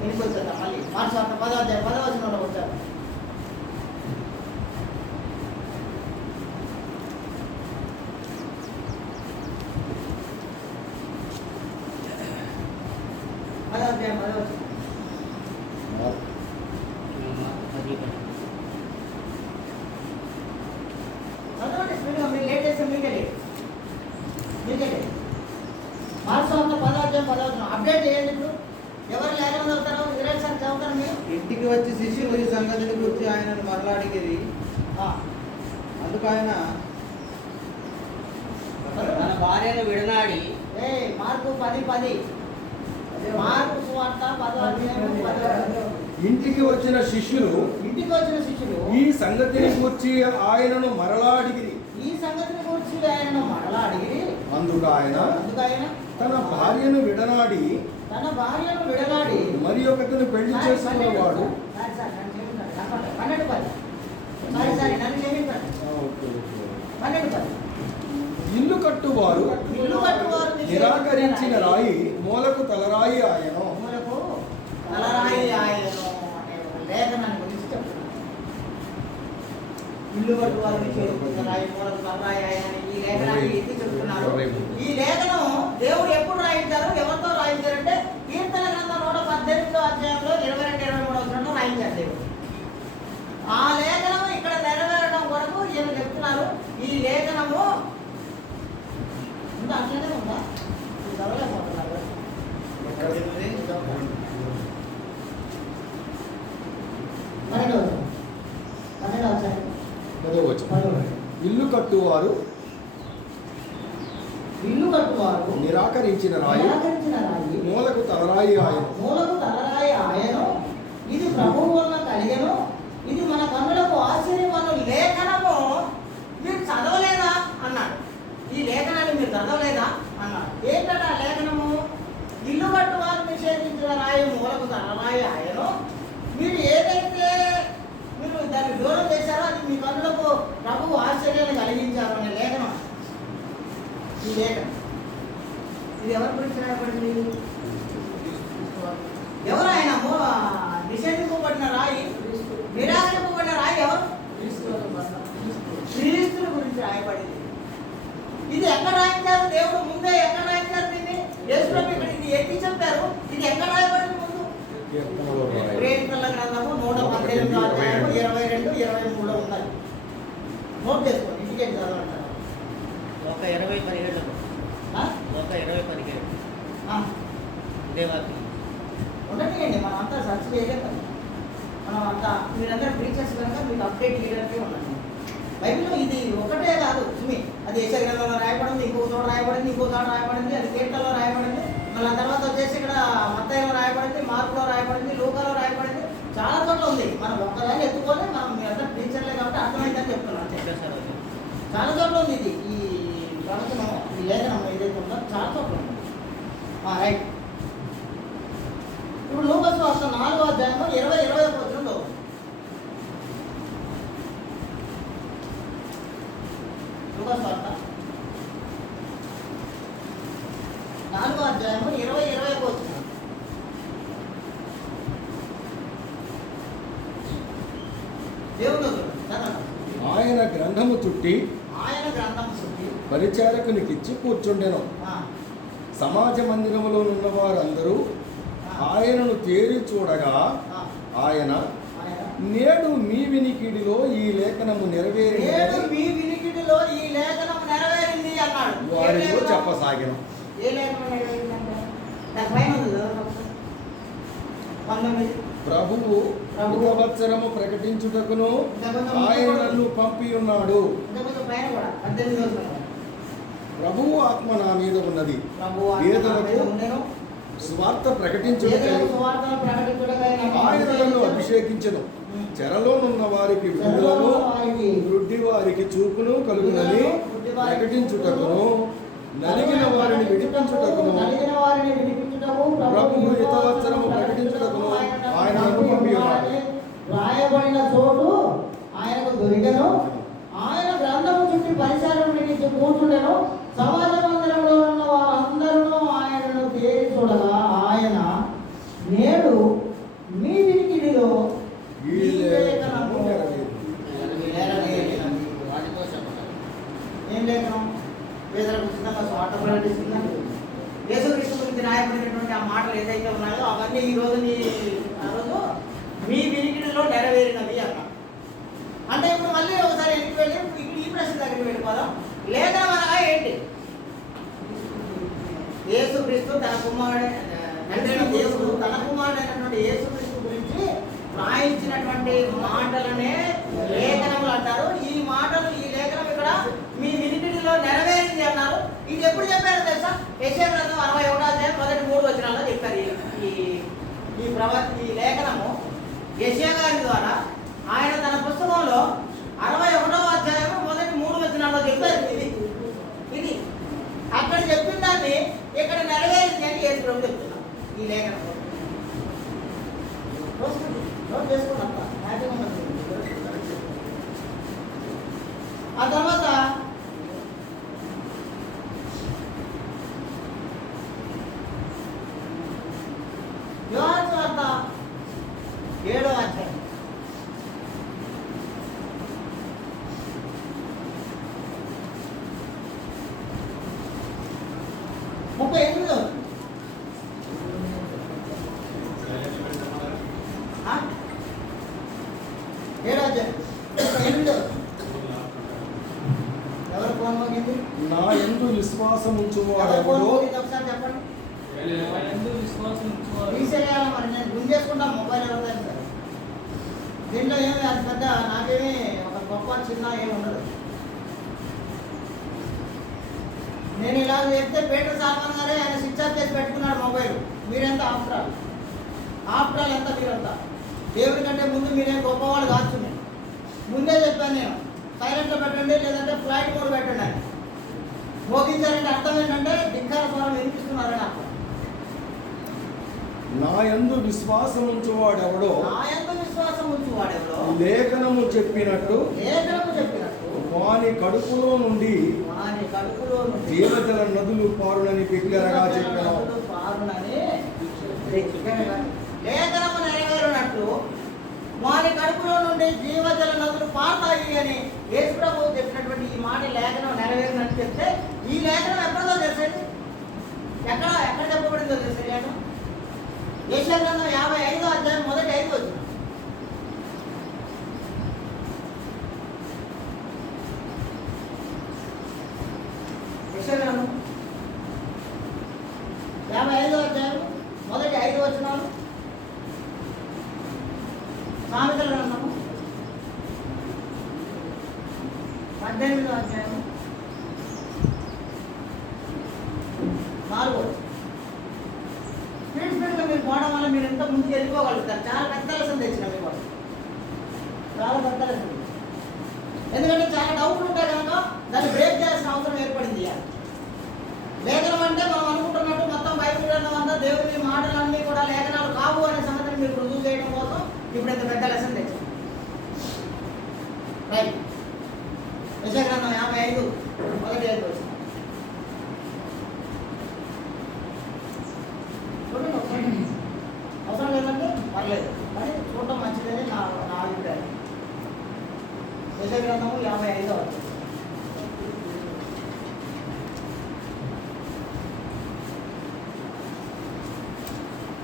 ఎందుకు వచ్చేద్దాం మళ్ళీ మార్చి 10వ అధ్యాయం 10వ వచనంలో వచ్చారు. అప్డేట్ చేయండి ఇప్పుడు. ఎవరు లేఖనం చదువుతారో ఇరవై సార్లు చదువుతారు మీరు. ఇంటికి వచ్చి శిష్యులు ఈ సంగతిని గురించి ఆయనను మరలా అడిగిరి. అందుకు ఆయన తన భార్యను విడనాడి మార్కు 10:10 మార్కు సువార్త 10వ అధ్యాయం 10వ వచనం. ఇంటికి వచ్చిన శిష్యులు ఇంటికి వచ్చిన శిష్యులు ఈ సంగతిని గూర్చి ఆయనను మరలా అడిగిరి. ఈ సంగతిని గురించి ఆయనను మరలా అడిగి అందుకు ఆయన తన భార్యను విడనాడి తన భార్యను విడనాడి మరి ఒకతను పెళ్లి చేసుకున్నవాడు. ఇల్లు కట్టువారు నిరాకరించిన రాయి మూలకు తలరాయి ఆయను. తలరాయి ఆయను అనే ఒక లేఖనాన్ని గురించి చెప్తున్నాను. ఇల్లు కట్టువారిని చేరుకున్న రాయి మూలకు తలరాయి ఆయనని ఈ లేఖనాన్ని ఎత్తి చెప్తున్నారు. ఈ లేఖనం దేవుడు ఎప్పుడు రాయించారు, ఎవరితో రాయించారంటే కీర్తన గ్రంథం 118వ అధ్యాయంలో 22-23 వచనంలో రాయించారు దేవుడు. ఆ లేఖనం ఇక్కడ నెరవేరడం కొరకు ఈయన చెప్తున్నారు. ఈ లేఖనము ఉందా? అట్లనే ఉందా? చదవలేకపోతున్నారు. ఇల్లు కట్టువారు ఇల్లు కట్టువారు నిరాకరించిన రాయి మూలకు తలరాయి ఆయను. మూలకు తలరాయి ఆయను. ఇది ప్రభువు వలన కలిగెను. ఇది మన కన్నులకు ఆశ్చర్యమను లేఖనము మీరు చదవలేదా అన్నాడు. ఈ లేఖనాన్ని మీరు చదవలేదా అన్నాడు. ఏంటట లేఖనము? ఇల్లు కట్టువారు నిషేధించిన రాయి మూలకు తలరాయి ఆయను. మీరు ఏదైతే మీరు దాన్ని దూరం చేశారో అది మీ కన్నులకు ప్రభువు ఆశ్చర్యాన్ని కలిగించారు అనే లేఖనం. ఈ లేఖనం ఇది ఎవరి గురించి రాయబడింది? ఎవరు ఆయన? నిషేధింపబడిన రాయి, నిరాకరింపబడిన రాయి ఎవరు? క్రీస్తుల గురించి రాయబడింది. ఇది ఎక్కడ రాయించారు? దేవుడు ముందే ఎక్కడ రాయించారు దీన్ని? యేసుప్రభు ఇక్కడ ఇది ఎత్తి చెప్పారు. ఇది ఎక్కడ రాయబడింది ముందు? కీర్తనల గ్రంథము 118వ అధ్యాయము 22-23 ఉన్నది. నోట్ చేసుకోండి, ఇంటికి చదవంటారు. ఒక 20-17 దేవాకి ఉండటండి. మనం అంతా సర్చ్ చేయలేదు. మనం అంతా మీరందరూ టీచర్స్ కనుక మీకు అప్డేట్ చేయడానికి ఉండండి. బైబిల్లో ఇది ఒకటే కాదు సుమి, అది యెషయా గ్రంథంలో రాయబడింది, ఇంకో చోట రాయబడింది, ఇంకో చోట రాయబడింది, అది కీర్తనలో రాయబడింది, మళ్ళీ ఆ తర్వాత వచ్చేసి ఇక్కడ మత్తయిలో రాయబడింది, మార్కులో రాయబడింది, లూకాలో రాయబడింది, చాలా చోట్ల ఉంది. మనం ఒక్కదాన్ని ఎత్తుకొని మనం అందరూ టీచర్లే కాబట్టి అర్థమైందని చెప్తున్నాం అంతే. చెప్పారు సార్ అది. చాలా చోట్ల ఉంది ఇది, ఈ ప్రవచనం, ఈ లేఖనం ఏదైతే ఉందో చాలా చోట్ల ఉంది. రైట్. ఇప్పుడు లూకాసు వార్త 4వ అధ్యాయంలో 20-21 వచనంలో లూకాసు వార్త 4వ అధ్యాయంలో 20-21 వచనం. దేవుడు చదవండి. ఆయన గ్రంథము చుట్టి ఆయన గ్రంథం చుట్టి పరిచారకునికిచ్చి కూర్చుండెను. సమాజ మందిరములో ఉన్న వారందరూ ఆయనను తేరి చూడగా ఆయన, నేడు మీ వినికిడిలో ఈ లేఖనము నేడు నెరవేరినది మీ వినికిడిలో ఈ లేఖనం నెరవేరింది అన్నాడు. వారితో చెప్పసాగెను. ఏ లేఖనం నెరవేరిందంటే దాని పైన ఉంది కదా ఒకసారి. 19. ప్రభువు సంవత్సరము ప్రకటించుటకును ఆయన నన్ను పంపి ఉన్నాడు. ఇంకా కొంచెం పైన కూడా 18 వచనం. ప్రభువు ఆత్మ నా మీద ఉన్నది, ప్రభువు ఆత్మ నా మీద ఉండెను. స్వార్థ ప్రకటించుటకై పేదలకు సువార్తను ప్రకటించుటకై ఆయన నన్ను అభిషేకించెను. చెరలోనున్న వారికి విడుదలను, వృద్ధి వారికి చూపును కలుగునని ప్రకటించుటకును, నలిగిన వారిని విడిపించుటకును, ప్రభువు హితవత్సరము ప్రకటించుటకును ఆయన నన్ను పంపి ఉన్నాడు. రాయబడిన చోటు ఆయనకు దొరికెను. ఆయన గ్రంథము చుట్టి పరిసరం నుంచి కూర్చుండెను. సమాజ మందిరంలో ఉన్న వారందరూ ఆయనను తేరి చూడగా ఆయన, నేడు మీ వినికిడిలో ఈ లేఖనము నెరవేరినది. వాటితో చెప్పాలి. ఏం లేఖనం? పేదలకు ఉచితంగా స్వార్థ ప్రకటిస్తుందని యేసుక్రీస్తు గురించి రాయబడినటువంటి ఆ మాటలు ఏదైతే ఉన్నాయో అవన్నీ ఈ రోజు మీ వినికిడిలో నెరవేరినవి అన్న. అంటే ఇప్పుడు మళ్ళీ ఒకసారి ఎందుకు వెళ్ళి ఇక్కడ ఈ ప్రశ్న దగ్గరికి వెళ్ళిపోదాం. లేఖనం అనగా ఏంటి? యేసుక్రీస్తు తన కుమారుడు దేవుడు తన కుమారుడైనటువంటి యేసుక్రీస్తు గురించి రాయించినటువంటి మాటలనే లేఖనములు అంటారు. ఈ మాటలు, ఈ లేఖనం ఇక్కడ మీ వినికిడిలో నెరవేరింది అన్నారు. ఇది ఎప్పుడు చెప్పారు తెలుసా? యెషయా గ్రంథం 61వ అధ్యాయం 1-3 వచనాల్లో చెప్పారు. ఈ లేఖనము యెషయా గారి ద్వారా ఆయన తన పుస్తకంలో 61వ అధ్యాయం 1-3 వచనాల్లో చెప్పారు. ఇది అక్కడ చెప్పిన దాన్ని ఇక్కడ నెరవేరింది అని యేసు ప్రభు చెప్తున్నారు. ఈ లేఖనం నోట్ చేసుకున్నాం. ఆ తర్వాత యోహాను సువార్త 7వ అధ్యాయం 38. 7వ అధ్యాయం 38. ఎవరు ఫోన్ మోగింది? నా యందు విశ్వాసం ఎవరు ఫోన్ ఉంచువాడెవడో మోగింది ఒకసారి చెప్పండి. తీసేయాలి మరి, నేను గుంజ చేసుకుంటా మొబైల్ ఎవరిదా సార్. దీంట్లో ఏమి అది పెద్ద నాకేమి ఒక గొప్ప చిన్న ఏమి ఉండదు. నేను ఇలా చెప్తే పీటర్ సాల్మన్ గారే ఆయన స్విచ్ ఆఫ్ చేసి పెట్టుకున్నాడు మొబైల్. మీరెంత ఆఫ్టర్ ఆల్ ఎంత మీరంతా దేవుడి కంటే ముందు మీరేం గొప్పవాళ్ళు కావచ్చు. నేను ముందే చెప్పాను, నేను సైలెంట్లో పెట్టండి, లేదంటే ఫ్లైట్ మోడ్ పెట్టండి అని. మోగించారంటే అర్థం ఏంటంటే ధిక్కార స్వరం వినిపిస్తున్నారని అర్థం. నా యందు విశ్వాసం ఉంచువాడెవడో నా యందు విశ్వాసం ఉంచువాడెవడో లేఖనము చెప్పినట్టు లేఖనము చెప్పినట్టు వాని కడుపులో నుండి వాని కడుపులో నుండి జీవజల నదులు పారునని బిగ్గరగా చెప్పాను. నదులు పారునని బిగ్గరగా లేఖనము నెరవేరునట్లు వాని కడుపులో నుండి జీవజల నదులు పారుతాయి అని యేసు ప్రభువు చెప్పినటువంటి ఈ మాట లేఖనం నెరవేరినట్టు చెప్తే, ఈ లేఖనం ఎక్కడో తెలిసేది? ఎక్కడ చెప్పబడిందో తెలిసేది లేఖనం? యెషయా గ్రంథం 55వ అధ్యాయం 1-5 వచనం. యెషయా గ్రంథం 55వ అధ్యాయం 1-5 వచనాలు. సామెతల గ్రంథము 18వ అధ్యాయం 4. స్పీడ్గా మీరు పోవడం వల్ల మీరు ఎంత ముందుకు వెళ్ళిపోగలుగుతారు. చాలా పెద్ద లెసన్ తెచ్చిన మీకు చాలా పెద్ద లెసన్. ఎందుకంటే చాలా డౌట్లు ఉంటాయి కనుక దాన్ని బ్రేక్ చేయాల్సిన అవసరం ఏర్పడింది. లేఖనం అంటే మనం అనుకుంటున్నట్టు మొత్తం బైబిల్ గ్రంథం అంతా దేవుని మాటలన్నీ కూడా లేఖనాలు కావు అనే సంగతిని మీరు రుజువు చేయడం కోసం ఇప్పుడు ఇంత పెద్ద లెసన్ తెచ్చాం. రైట్. యెషయా గ్రంథం 55:1-5 వచ్చింది. చూడండి ఒకసారి. అవసరం లేదంటే పర్లేదు, కానీ చూడటం మంచిదని నా అభిప్రాయం. యెషయా గ్రంథము 55 వచ్చింది.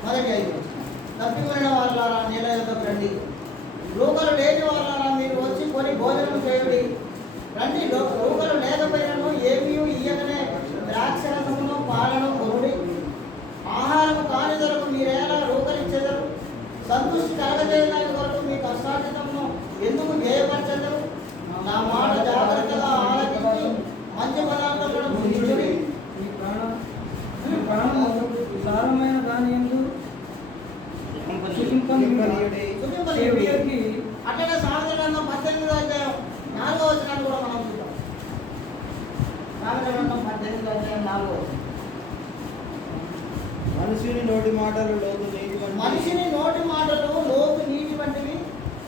మొదటి 5 తప్పిపోయిన వాళ్ళారా నీళ్ళ యొద్దకు రండి, లోకలు లేని వాళ్ళారా మీరు వచ్చి కొని భోజనం చేయుడి. రండి, లోకలు లేకపోయినను ఏమీ ఇయ్యకనే ద్రాక్షరసమును పాలను కొనుడి. ఆహారము కాని ధరకు మీరేలా రూకలిచ్చెదరు? సంతృష్టి కలగజేయడానికి కొరకు మీ కష్టార్జితమును ఎందుకు వ్యయపరచెదరు? నా మాట జాగ్రత్తగా ఆలోచించి మంచి పదార్థములను భుజించుడి. సారమైన దాని ఎందు అట్లనే సామెతల గ్రంథం 18వ అధ్యాయం 4వ వచనాన్ని కూడా మనం చూద్దాం. సామెతల గ్రంథం 18వ అధ్యాయం 4వ వచనం. మనుషుని నోటి మాటలు లోతు నీటి వంటివి. మనిషిని నోటి మాటలు లోతు నీటి వంటివి,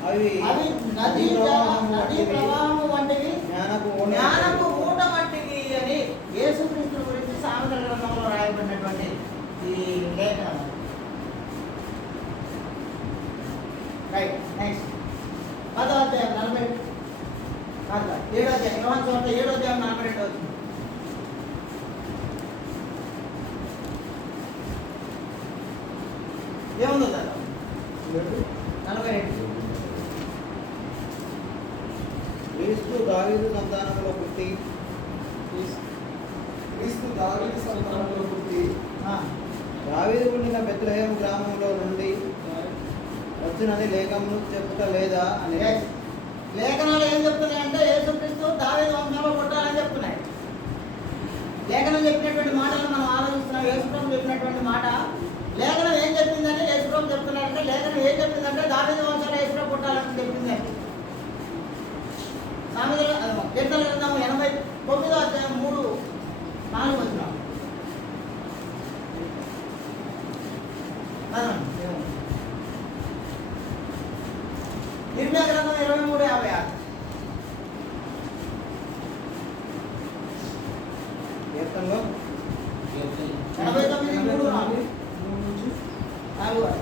అవి అవి నదీ ప్రవాహము వంటివి, జ్ఞానపు ఊట వంటివి అని యేసుక్రీస్తు గురించి సామెతల గ్రంథంలో రాయబడినటువంటి ఈ లేఖనం. రైట్. నెక్స్ట్ 10వ అధ్యాయం 40 కాదు 7వ అధ్యాయం యోహాను సువార్త 7వ అధ్యాయం 42 వచ్చింది. ఏముందో సార్ 42. క్రీస్తు దావీదు సంతానంలో పుట్టి క్రీస్తు దావీదు సంతానంలో పుట్టి దావీదు పుట్టిన బెత్లెహేం గ్రామంలో నుండి వచ్చినని లేఖములు చెప్పుట లేదా అని. లేఖనాలు ఏం చెప్తున్నాయంటే యేసుక్రీస్తు దావీదు వంశంలో పుట్టాలని చెప్తున్నాయి. లేఖనం చెప్పినటువంటి మాటలను మనం ఆలోచిస్తున్నాం. యేసుప్రభు చెప్పినటువంటి మాట లేఖనం ఏం చెప్పిందని యేసుప్రభు చెప్తున్నారంటే, లేఖనం ఏం చెప్పిందంటే దావీదు వంశంలో యేసుప్రభు పుట్టాలని చెప్పింది. సామెతల కీర్తనల గ్రంథం 89వ అధ్యాయం 3-4 వచనం. ఇర్మియా గ్రంథం 23:56. కీర్తనలో 89:3-4.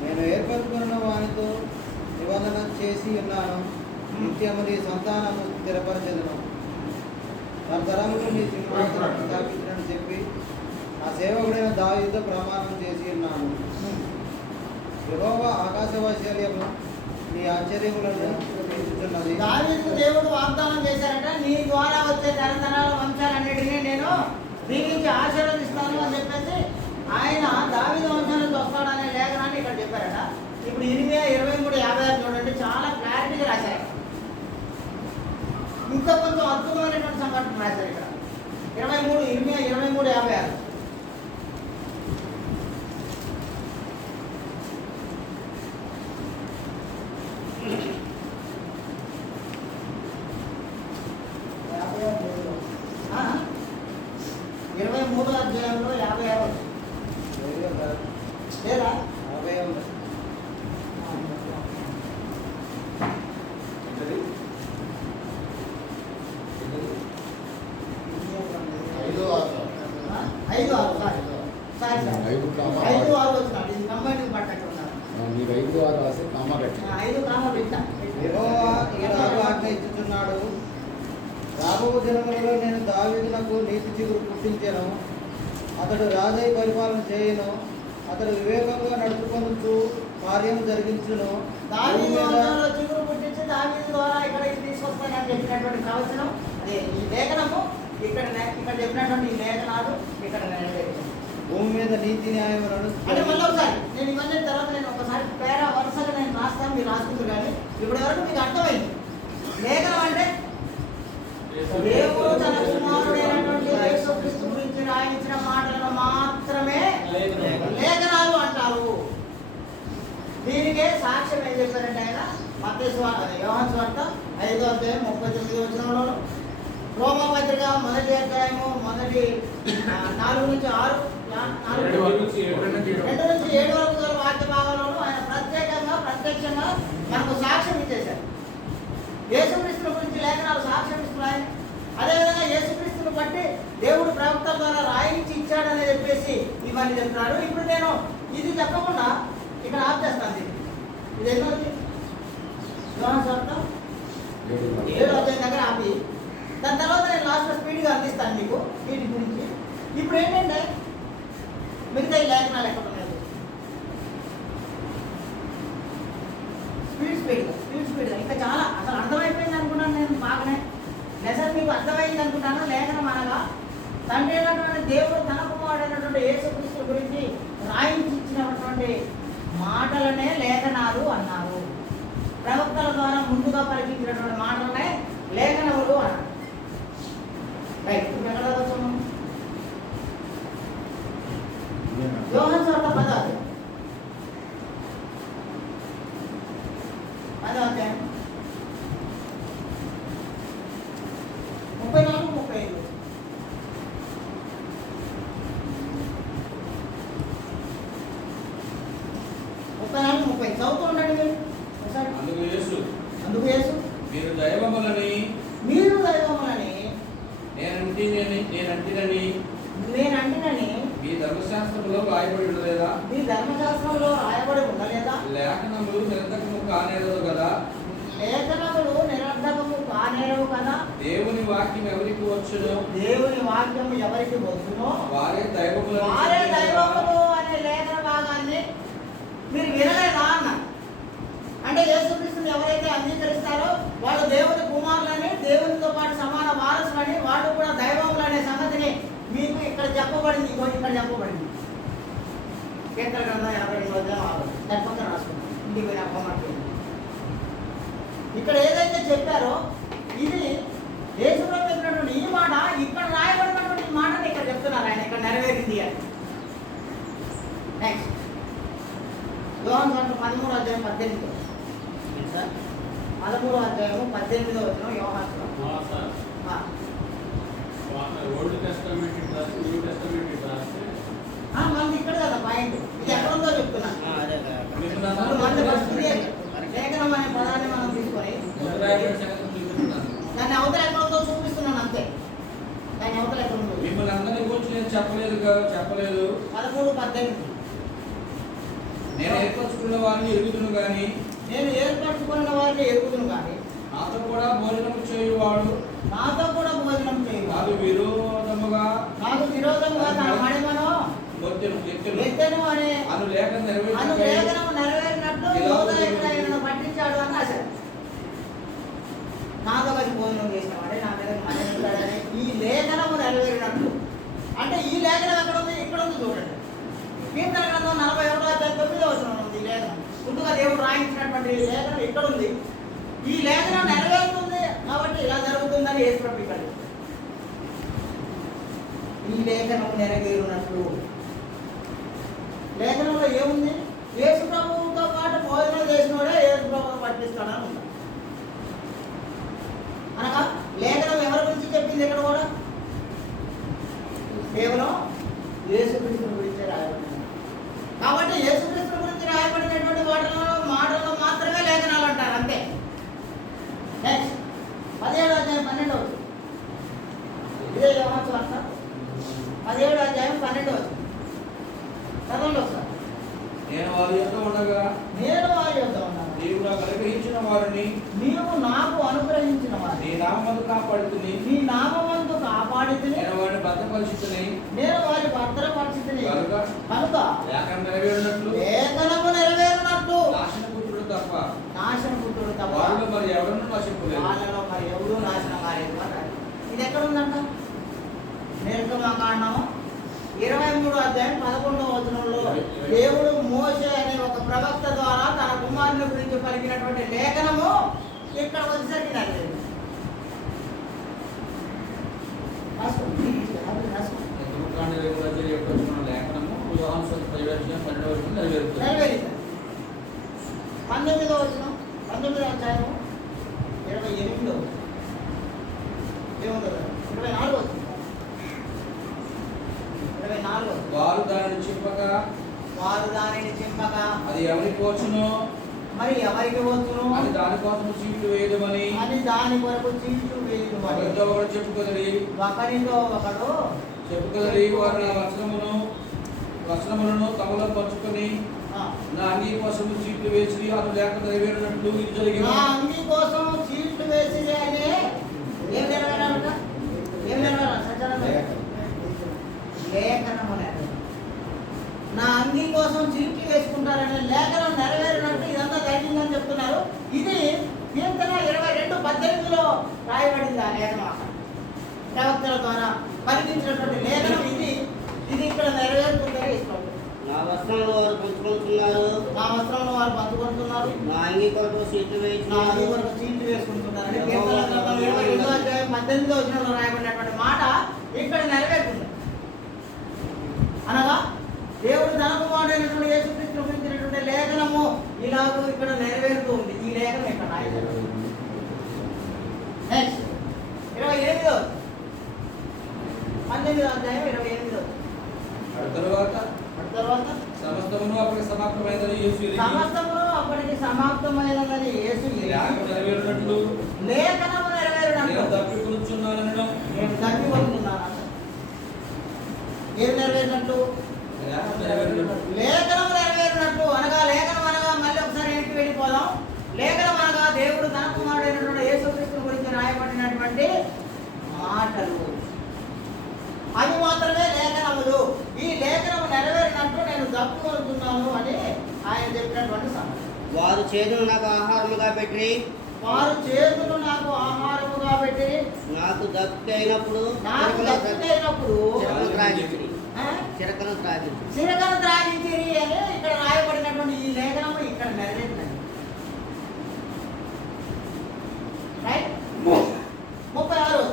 నేను ఏర్పరచుకున్న వానితో నిబంధన చేసి ఉన్నాను, నిత్యము నీ సంతానము స్థిరపరచెదను, తరతరములు నీ సింహాసనం స్థాపించనని చెప్పి నా సేవకుడైన దావీదుతో ప్రమాణం చేసి ఉన్నాను. యెహోవా ఆకాశవాశ్చర్యము నీ ఆశ్చర్యములను పెంచుతున్నది. దావీదు దేవుడు వాగ్దానం చేశారట, నీ ద్వారా వచ్చే తరతరాల వంశాలన్నిటినీ నేను దీనికి ఆశీర్వదిస్తాను అని చెప్పేసి ఆయన దావీదు వంశం నుంచి వస్తాడనే లేఖనాన్ని ఇక్కడ చెప్పారట. ఇప్పుడు ఇర్మియా 23:56 చూడండి, చాలా క్లారిటీగా రాశారు. ఇంకా కొంచెం అద్భుతమైనటువంటి సంఘటన రాశారు ఇక్కడ. ఇర్మియా 23:56. ఆ? 23వ అధ్యాయంలో 56 లేదా 50 యెహోవా ఇలాగ ఆజ్ఞ ఇచ్చుచున్నాడు, రాబో దినములలో నేను దావీదునకు నీతి చిగురు పుట్టించెను, అతడు రాజై పరిపాలన చేయను, అతడు వివేకంగా నడుచుకొనుచు కార్యం జరిగించును. చిగురు పుట్టించి దావీదు ద్వారా ఇక్కడికి తీసుకొస్తానని చెప్పినటువంటి ప్రవచనం అదే ఈ లేఖనము. ఇక్కడ చెప్పినటువంటి ఈ లేఖనాలు ఇక్కడ నెరవేర్చాను. భూమి మీద నీతి న్యాయములను అంటే మళ్ళీ ఒకసారి నేను ఇవన్నీ తర్వాత నేను ఒకసారి పేరా వరుసగా నేను రాస్తాను, మీరు రాసుకుంటారు. కానీ ఇప్పటి వరకు మీకు అర్థమైంది లేఖనం అంటే దేవుడు తన కుమారుడైనటువంటి యేసుక్రీస్తు గురించి రాయించిన మాటలను మాత్రమే లేఖనాలు అంటారు. దీనికే సాక్ష్యం ఏం చెప్పారంటే ఆయన యోహాను సువార్త 5వ అధ్యాయం 39వ వచనంలో, రోమా పత్రిక 1వ అధ్యాయము 4 నుంచి 6 2 నుంచి 7 వరకు గల వాక్య భాగాలను ఆయన ప్రత్యక్షంగా మనకు సాక్ష్యం ఇచ్చేశారు. యేసుక్రీస్తుని గురించి లేఖనాలు సాక్ష్యం ఇస్తున్నాయి. అదేవిధంగా యేసుక్రీస్తుని బట్టి దేవుడు ప్రవక్తల ద్వారా రాయించి ఇచ్చాడని చెప్పేసి ఇవన్నీ చెప్తున్నాడు. ఇప్పుడు నేను ఇది చెప్పకుండా ఇక్కడ ఆఫ్ చేస్తాను. ఇది ఎన్నోది యోహాను సువార్త 7వ అధ్యాయం దగ్గర ఆపి దాని తర్వాత నేను లాస్ట్ స్పీడ్గా అందిస్తాను మీకు వీటి గురించి. ఇప్పుడు ఏంటంటే మిగతా ఈ లేఖనాలు ఎక్కడ ఉన్నాయి స్పీడ్గా ఇంకా చాలా అసలు అర్థమైపోయింది అనుకున్నాను నేను. బాగానే లెసన్ మీకు అర్థమైంది అనుకుంటాను. లేఖనం అనగా తండ్రి అయినటువంటి దేవుడు తన కుమారుడైనటువంటి యేసుక్రీస్తు గురించి రాయించి ఇచ్చినటువంటి మాటలనే లేఖనాలు అన్నారు. ప్రవక్తల ద్వారా ముందుగా పలికించినటువంటి మాటలనే లేఖనములు అన్నారు. రైట్, ఇప్పుడు ఎక్కడ వచ్చాము? యోహాను సువార్త 10వ అధ్యాయం 34, 35. చదువుతూ ఉండండి మీరు. అందుకు యేసు మీరు దైవములని నేనంటినని మీ ధర్మశాస్త్రంలో రాయబడి ఉండలేదా? లేఖనములు నిరర్ధకము కానేరదు కదా. దేవుని వాక్యం ఎవరికి వచ్చును వారే దైవములు అనే లేఖన భాగాన్ని మీరు వినలేదా అన్న. అంటే యేసుక్రీస్తుని ఎవరైతే అంగీకరిస్తారో వాళ్ళు దేవుని కుమారులని, దేవునితో పాటు సమాన వారసులని, వాళ్ళు కూడా దైవములు అనే సంగతిని మీకు ఇక్కడ చెప్పబడింది. ఇక్కడ చెప్పబడింది కీర్తన గ్రంథం 52వ అధ్యాయం 6. దాని పక్కన రాసుకుంటాం. ఇంటికి పోయిన అమ్మమాట ఇక్కడ ఏదైతే చెప్పారో ఇది యేసుప్రభు చెప్పినటువంటి ఈ మాట, ఇక్కడ రాయబడినటువంటి ఈ మాటని ఇక్కడ చెప్తున్నారు ఆయన. ఇక్కడ నెరవేరింది అని. నెక్స్ట్ యోహాను సువార్త 13వ అధ్యాయం 18. 13వ అధ్యాయం 18వ వచనం యోహాను సువార్త. ఓల్డ్ టెస్టమెంట్ న్యూ టెస్టమెంట్ రాస్తే మనది ఇక్కడ కదా పాయింట్. ఇది ఎక్కడ ఉందో చెప్తున్నాను. లేఖనం అనే పదాన్ని మనం తీసుకొని దాన్ని అవతల ఎక్కడ ఉందో చూపిస్తున్నాను అంతే. దాన్ని అవతల ఎక్కడ ఉందో మిమ్మల్ని అందరినీ గురించి నేను చెప్పలేదు. 13, 18. నేను ఏర్పరచుకున్న వారిని ఎరుగుదును కానీ నాతో కూడా భోజనం చేయువాడు నాకు విరోధముగా తన మడిమను ఎత్తెను అనే అను లేఖనం నెరవేరినట్లు పట్టించాడు అని రాశారు. నాతో కలిసి భోజనం చేసినవాడే నా మీద మరణించాడని ఈ లేఖనము నెరవేరినట్లు. అంటే ఈ లేఖనం ఎక్కడ ఉంది? ఇక్కడ ఉంది చూడండి. కీర్తన గ్రంథం 41వ అధ్యాయం 9వ వచనం ఉంది. లేఖనం ముందుగా దేవుడు రాయించినటువంటి లేఖనం ఇక్కడ ఉంది. ఈ లేఖనం నెరవేరుతుంది కాబట్టి ఇలా జరుగుతుందని యేసుప్రభు ఇక్కడ ఈ లేఖనం నెరవేరునట్లు. లేఖనంలో ఏముంది? యేసుప్రభువుతో పాటు భోజనం చేసినోడే యేసుప్రభువును పట్టిస్తాడని ఉంది. అనగా లేఖనం ఎవరి గురించి చెప్పింది? ఇక్కడ కూడా కేవలం యేసుక్రీస్తు గురించి రాయబడింది. కాబట్టి యేసుక్రీస్తు గురించి రాయబడినటువంటి మాటల్లో మాత్రమే లేఖనాలు అంటారు అంతే. నెక్స్ట్ 17వ అధ్యాయం 12వ వచనం. ఇదే యోహాను సువార్త 17వ అధ్యాయం 12వ వచనం. చదవండి ఒకసారి. నేను వారి యొద్ద ఉండగా నీవు నాకు అనుగ్రహించిన వారిని నాకు అనుగ్రహించిన వారిని నీ నామమందు కాపాడుతుంది. నేను వారిని భద్రపరిచితిని కనుక లేఖనం నెరవేరినట్లు నాశనపుత్రుడు తప్ప వాళ్ళలో మరి ఎవరన్నా నశింపలేదు. వాళ్ళలో మరి ఎవరూ నాశనం కాలేదు. ఇది ఎక్కడ ఉందంట? నిర్గమకాండము 23వ అధ్యాయం 11వ వచనంలో దేవుడు మోషే అనే ఒక ప్రవక్త ద్వారా తన కుమారుని గురించి పలికినటువంటి లేఖనము ఇక్కడ వచ్చేసరికి నెరవేరు. రాసుకోండి. లేఖనము యోహాను సువార్త 17వ అధ్యాయం 12వ వచనం నెరవేరుతుంది. నెరవేరింది. 19వ వచనం 19వ అధ్యాయము 28లో ఏముందో 24వ వచనం 24వ వారు దానిని చింపక అది ఎవరికి వచ్చును మరి ఎవరికి వచ్చును అని దానికోసం చీట్లు వేయదమని అని దాని కొరకు చీట్లు వేయమని ఒకరితో ఒకరు చెప్పుకొదరి ఒకరితో ఒకడు చెప్పుకొదరి వారు నా వస్త్రములను తమలో పంచుకొని నా అంగీ కోసం చీట్లు వేసి అను లేఖ నెరవేరినట్లు ఇది జరిగింది. నా అంగీ కోసం చీట్లు వేసి అని ఏం నెరవేరాలంట? ఏం నెరవేరాలి? సత్యానంద లేఖనము నెరవేరు. నా అంగీ కోసం చీట్లు వేసుకుంటారనే లేఖనం నెరవేరినట్టు ఇదంతా జరిగిందని చెప్తున్నారు. ఇది కీర్తన 22:18లో రాయబడింది. ఆ లేఖనం ప్రవక్తల ద్వారా పలికించినటువంటి లేఖనం ఇది ఇక్కడ నెరవేరుతుందని ఇష్టం. నా వస్త్రంలో వారు పంచుకుంటున్నారు, నా వస్త్రంలో వారు పంచుకుంటున్నారు, నా అంగీ కొరకు సీట్లు నా అంగీ వేయించున్నారు. కొరకు చీట్లు వేసుకుంటున్నారు. అంటే కీర్తన గ్రంథం 22వ అధ్యాయం 18వ వచనంలో రాయబడినటువంటి మాట ఇక్కడ నెరవేరుతుంది. అనగా దేవుడు తన కుమారుడైనటువంటి యేసుక్రీస్తును గురించినటువంటి లేఖనము ఇలాగూ ఇక్కడ నెరవేరుతూ ఉంది. ఈ లేఖనం ఇక్కడ రాయబడింది. నెక్స్ట్ 28వ 18వ అధ్యాయం 28వ తరువాత సమస్తమును అప్పటికి సమాప్తమైనదని యేసు ఎరిగి సమస్తమును అప్పటికి సమాప్తమైనదని యేసు ఎరిగి లేఖనం నెరవేరినట్లు లేఖనము నెరవేరునట్లు నేను తప్పికొనుచున్నానని నేను తప్పికొనుచున్నాను. ఏం నెరవేరినట్లు? లేఖనము నెరవేరినట్లు. అనగా లేఖనం అనగా మళ్ళీ ఒకసారి వెనక్కి వెళ్ళిపోదాం. లేఖనం అనగా దేవుడు తన కుమారుడైనటువంటి యేసుక్రీస్తు గురించి రాయబడినటువంటి మాటలు. అవి మాత్రమే లేఖనములు. ఈ లేఖనము నెరవేరినట్లు నేను తప్పుకొనుచున్నాను అని ఆయన చెప్పినటువంటి సంగతి. వారు చేతులు నాకు ఆహారముగా పెట్టి వారు చేతులు నాకు ఆహారముగా పెట్టి నాకు దక్కినప్పుడు చిరకను త్రాగించి చిరకను త్రాగించిరి అని ఇక్కడ రాయబడినటువంటి ఈ లేఖనము ఇక్కడ నెరవేరిందండి. రైట్ 36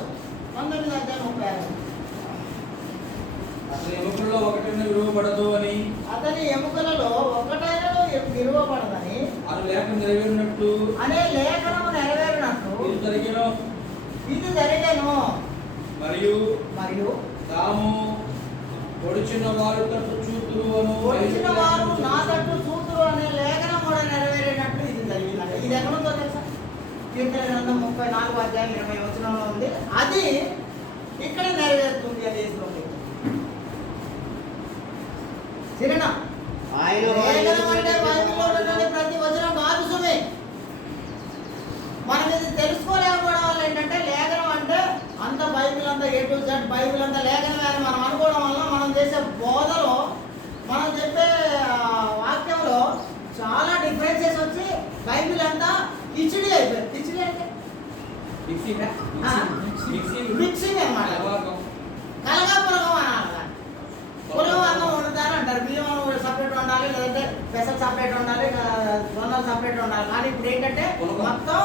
19వ అధ్యాయం 36 అసలు ఎముకల్లో ఒకటైనా విలువబడదు అని అతని ఎముకలలో ఒకటైనను విలువబడదని అను లేఖనం నెరవేరినట్లు అనే లేఖనము నెరవేరినట్లు ఇది జరిగేను. మరియు తాము పొడిచిన వారు తట్టు చూతురు పొడిచిన వారు నా తట్టు చూతురు అనే లేఖనం కూడా నెరవేరినట్లు ఇది జరిగిందండి. ఇది ఎక్కడుందో తెలుసా? కీర్తన గ్రంథం 34వ అధ్యాయం 20వ వచనంలో ఉంది. అది ఇక్కడ నెరవేరుతుంది అని వేస్తుంది. సరేనా? లేఖనం అంటే బైబిల్లో ఉన్నటువంటి ప్రతి వచనం మారుసుమే. మనం ఇది తెలుసుకోలేకపోవడం వల్ల ఏంటంటే లేఖనం అంటే అంత బైబిల్ అంతా A to Z బైబిల్ అంతా లేఖనమే అని మనం అనుకోవడం వల్ల మనం చేసే బోధలో మనం చెప్పే వాక్యంలో చాలా డిఫరెన్సెస్ వచ్చి బైబిల్ అంతా కిచిడి అయిపోయింది. కిచిడి అంటే మిక్సింగ్ అన్నమాట. కలగా పులగం అనాలి. పులగం అన్నం వండుతారు అంటారు. బియ్యం సపరేట్ వండాలి, లేదంటే పెసలు సపరేట్ వండాలి, జొన్నలు సపరేట్ వండాలి. కానీ ఇప్పుడు ఏంటంటే మొత్తం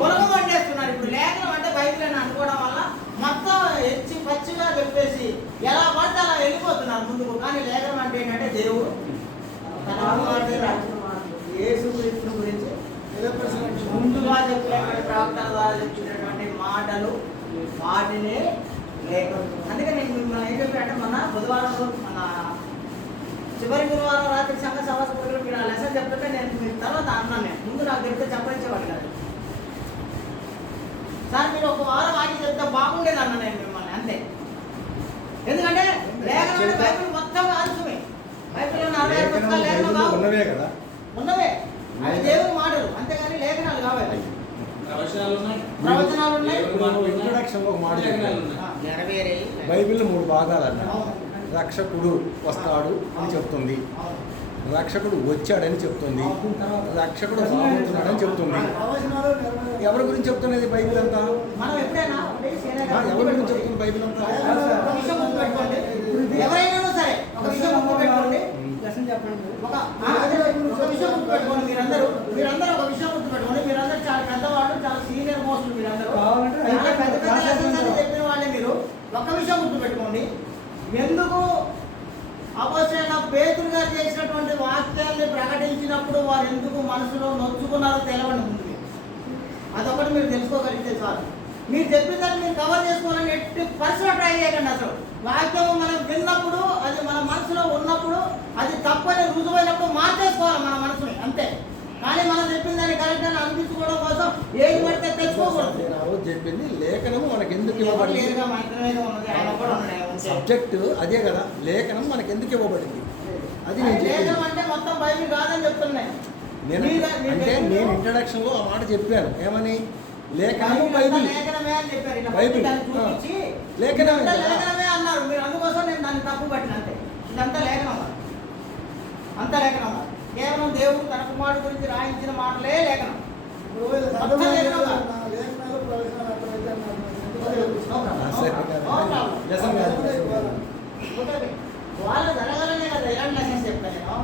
పులగం వండేస్తున్నారు. ఇప్పుడు లేఖనం అంటే బైబిల్ అని అనుకోవడం వల్ల మొత్తం ఎచ్చి పచ్చిగా చెప్పేసి ఎలా పడితే అలా వెళ్ళిపోతున్నారు ముందుకు. కానీ లేఖనం అంటే ఏంటంటే దేవుడు తన యేసుక్రీస్తు గురించి ముందుగా చెప్పినటువంటి ప్రవక్తల ద్వారా చెప్పినటువంటి మాటలు వాటిని లేఖనం. అందుకే నేను మిమ్మల్ని ఏం చెప్పానంటే మొన్న బుధవారం మన చివరి గురువారం రాత్రి సంఘ సభకు మీరు ఆ లెసన్ చెప్తుంటే నేను మీరు తర్వాత అన్నాను. నేను ముందు నాకు చెప్తే చెప్పనిచ్చేవాడు కదా సార్, మీరు ఒక వారం ఆగి చెప్తే బాగుండేది అన్న నేను మిమ్మల్ని. అంతే. ఎందుకంటే లేఖనం అంటే బైబిల్ మొత్తం ఆలోచమే. బైబిల్లో 46 పుస్తకాలు లేఖనం ఉన్నవే. అది దేవుని మాటలు, అంతేగాని లేఖనాలు కావాలి. ప్రవచనాలు ఉన్నాయి. ఇంట్రొడక్షన్ ఒక మాట నెరవేరే బైబిల్ 3 భాగాలు అన్న. రక్షకుడు వస్తాడు అని చెప్తుంది, రక్షకుడు వచ్చాడని చెప్తుంది, రక్షకుడు రాబోతున్నాడని చెప్తుంది. ఎవరి గురించి చెప్తున్నది బైబిల్ అంతా? మనం ఎప్పుడైనా ఎవరి గురించి చెప్తుంది బైబిల్ అంతా? ఒక విషయం గుర్తుపెట్టుకోండి. ఎవరైనా సరే ఒక విషయం గుర్తుపెట్టుకోండి. ఒక విషయం గుర్తుపెట్టుకోండి. మీరందరూ ఒక విషయం గుర్తుపెట్టుకోండి. మీరందరూ చాలా పెద్దవాళ్ళు, చాలా మోస్టులు మీరందరూ కావాలంటే చాలా పెద్ద పెద్ద రాసేద్దాం లెసన్స్ సార్. చెప్పిన వాళ్ళే మీరు. ఒక్క విషయం గుర్తుపెట్టుకోండి, ఎందుకు అపోస్తలుడైన పేతురు గారు చేసినటువంటి వాక్యాల్ని ప్రకటించినప్పుడు వారు ఎందుకు మనసులో నొచ్చుకున్నారో తెలవండి ముందు మీరు. అదొకటి మీరు తెలుసుకోగలిగితే చాలు. మీరు చెప్పిన దాన్ని మీరు కవర్ చేసుకోవాలని ఎట్టి పరిస్థితుల్లో ట్రై చేయకండి. అసలు వాక్యం మనం విన్నప్పుడు, అది మన మనసులో ఉన్నప్పుడు, అది తప్పని రుజువైనప్పుడు మార్చేసుకోవాలి మన మనసుని, అంతే. కానీ మనం చెప్పిన దాన్ని కరెక్ట్ అని అనిపించుకోవడం కోసం ఏది పడితే తెచ్చుకోకూడదు. నేను ఆ రోజు చెప్పింది లేఖనము మనకు ఎందుకు ఎవరు ఇవ్వబడింది, లేరుగా మన ఇంటి మీద ఉన్నది, ఆయన కూడా ఉన్నాడు, అంతే. సబ్జెక్ట్ అదే కదా. లేఖనం మనకు ఎందుకు ఇవ్వబడింది అది నేను లేఖనం చెప్పింది. అంటే మొత్తం బైబిల్ కాదని చెప్తున్నాయి. అంటే నేను ఇంట్రడక్షన్లో ఆ మాట చెప్పాను, ఏమని లేఖనము బైబిల్. లేఖనమే అని చెప్పారు. ఇలా బైబిల్. దాన్ని చూపించి లేఖనమే ఇదంతా కదా. లేఖనమే అన్నారు మీరు. అందుకోసం నేను దాన్ని తప్పు పట్టిన, అంతే. ఇదంతా లేఖనం, అంతా లేఖనం. కేవలం దేవుడు తన కుమారుడు గురించి రాయించిన మాటలే లేఖనం. మొత్తం లేఖనం కాదు. లెసన్ కాదు. ఓకే. వాళ్ళు జరగాలనే కదా ఇలాంటి లెసన్స్ చెప్తాను నేను.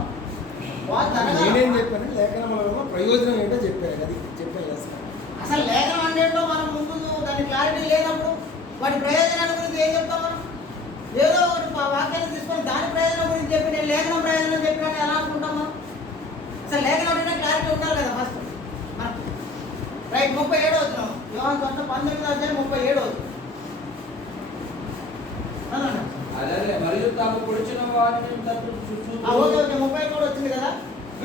వాళ్ళు నేనేం జరగాలి. చెప్పాను, లేఖనములలో ప్రయోజనం ఏంటో చెప్పాను, అది చెప్పాను లెసన్. అసలు లేఖనం అంటే మనం ముందు దాని క్లారిటీ లేనప్పుడు వాటి ప్రయోజనాల గురించి ఏం చెప్తాం మనం? ఏదో ఒకటి వాక్యాన్ని తీసుకొని దాని ప్రయోజనం గురించి చెప్పి నేను లేఖనం ప్రయోజనం చెప్పినా ఎలా అనుకుంటాం మనం? అసలు లేఖనం అంటే క్లారిటీ ఉండాలి కదా ఫస్ట్ మనకు. రైట్, 37 వచ్చినాం. యోహాను సువార్త 19:37. అదే మరియు తాము పొడిచిన వారిని తట్టు చూస్తూ ఓకే ఓకే, 33 వచ్చింది కదా.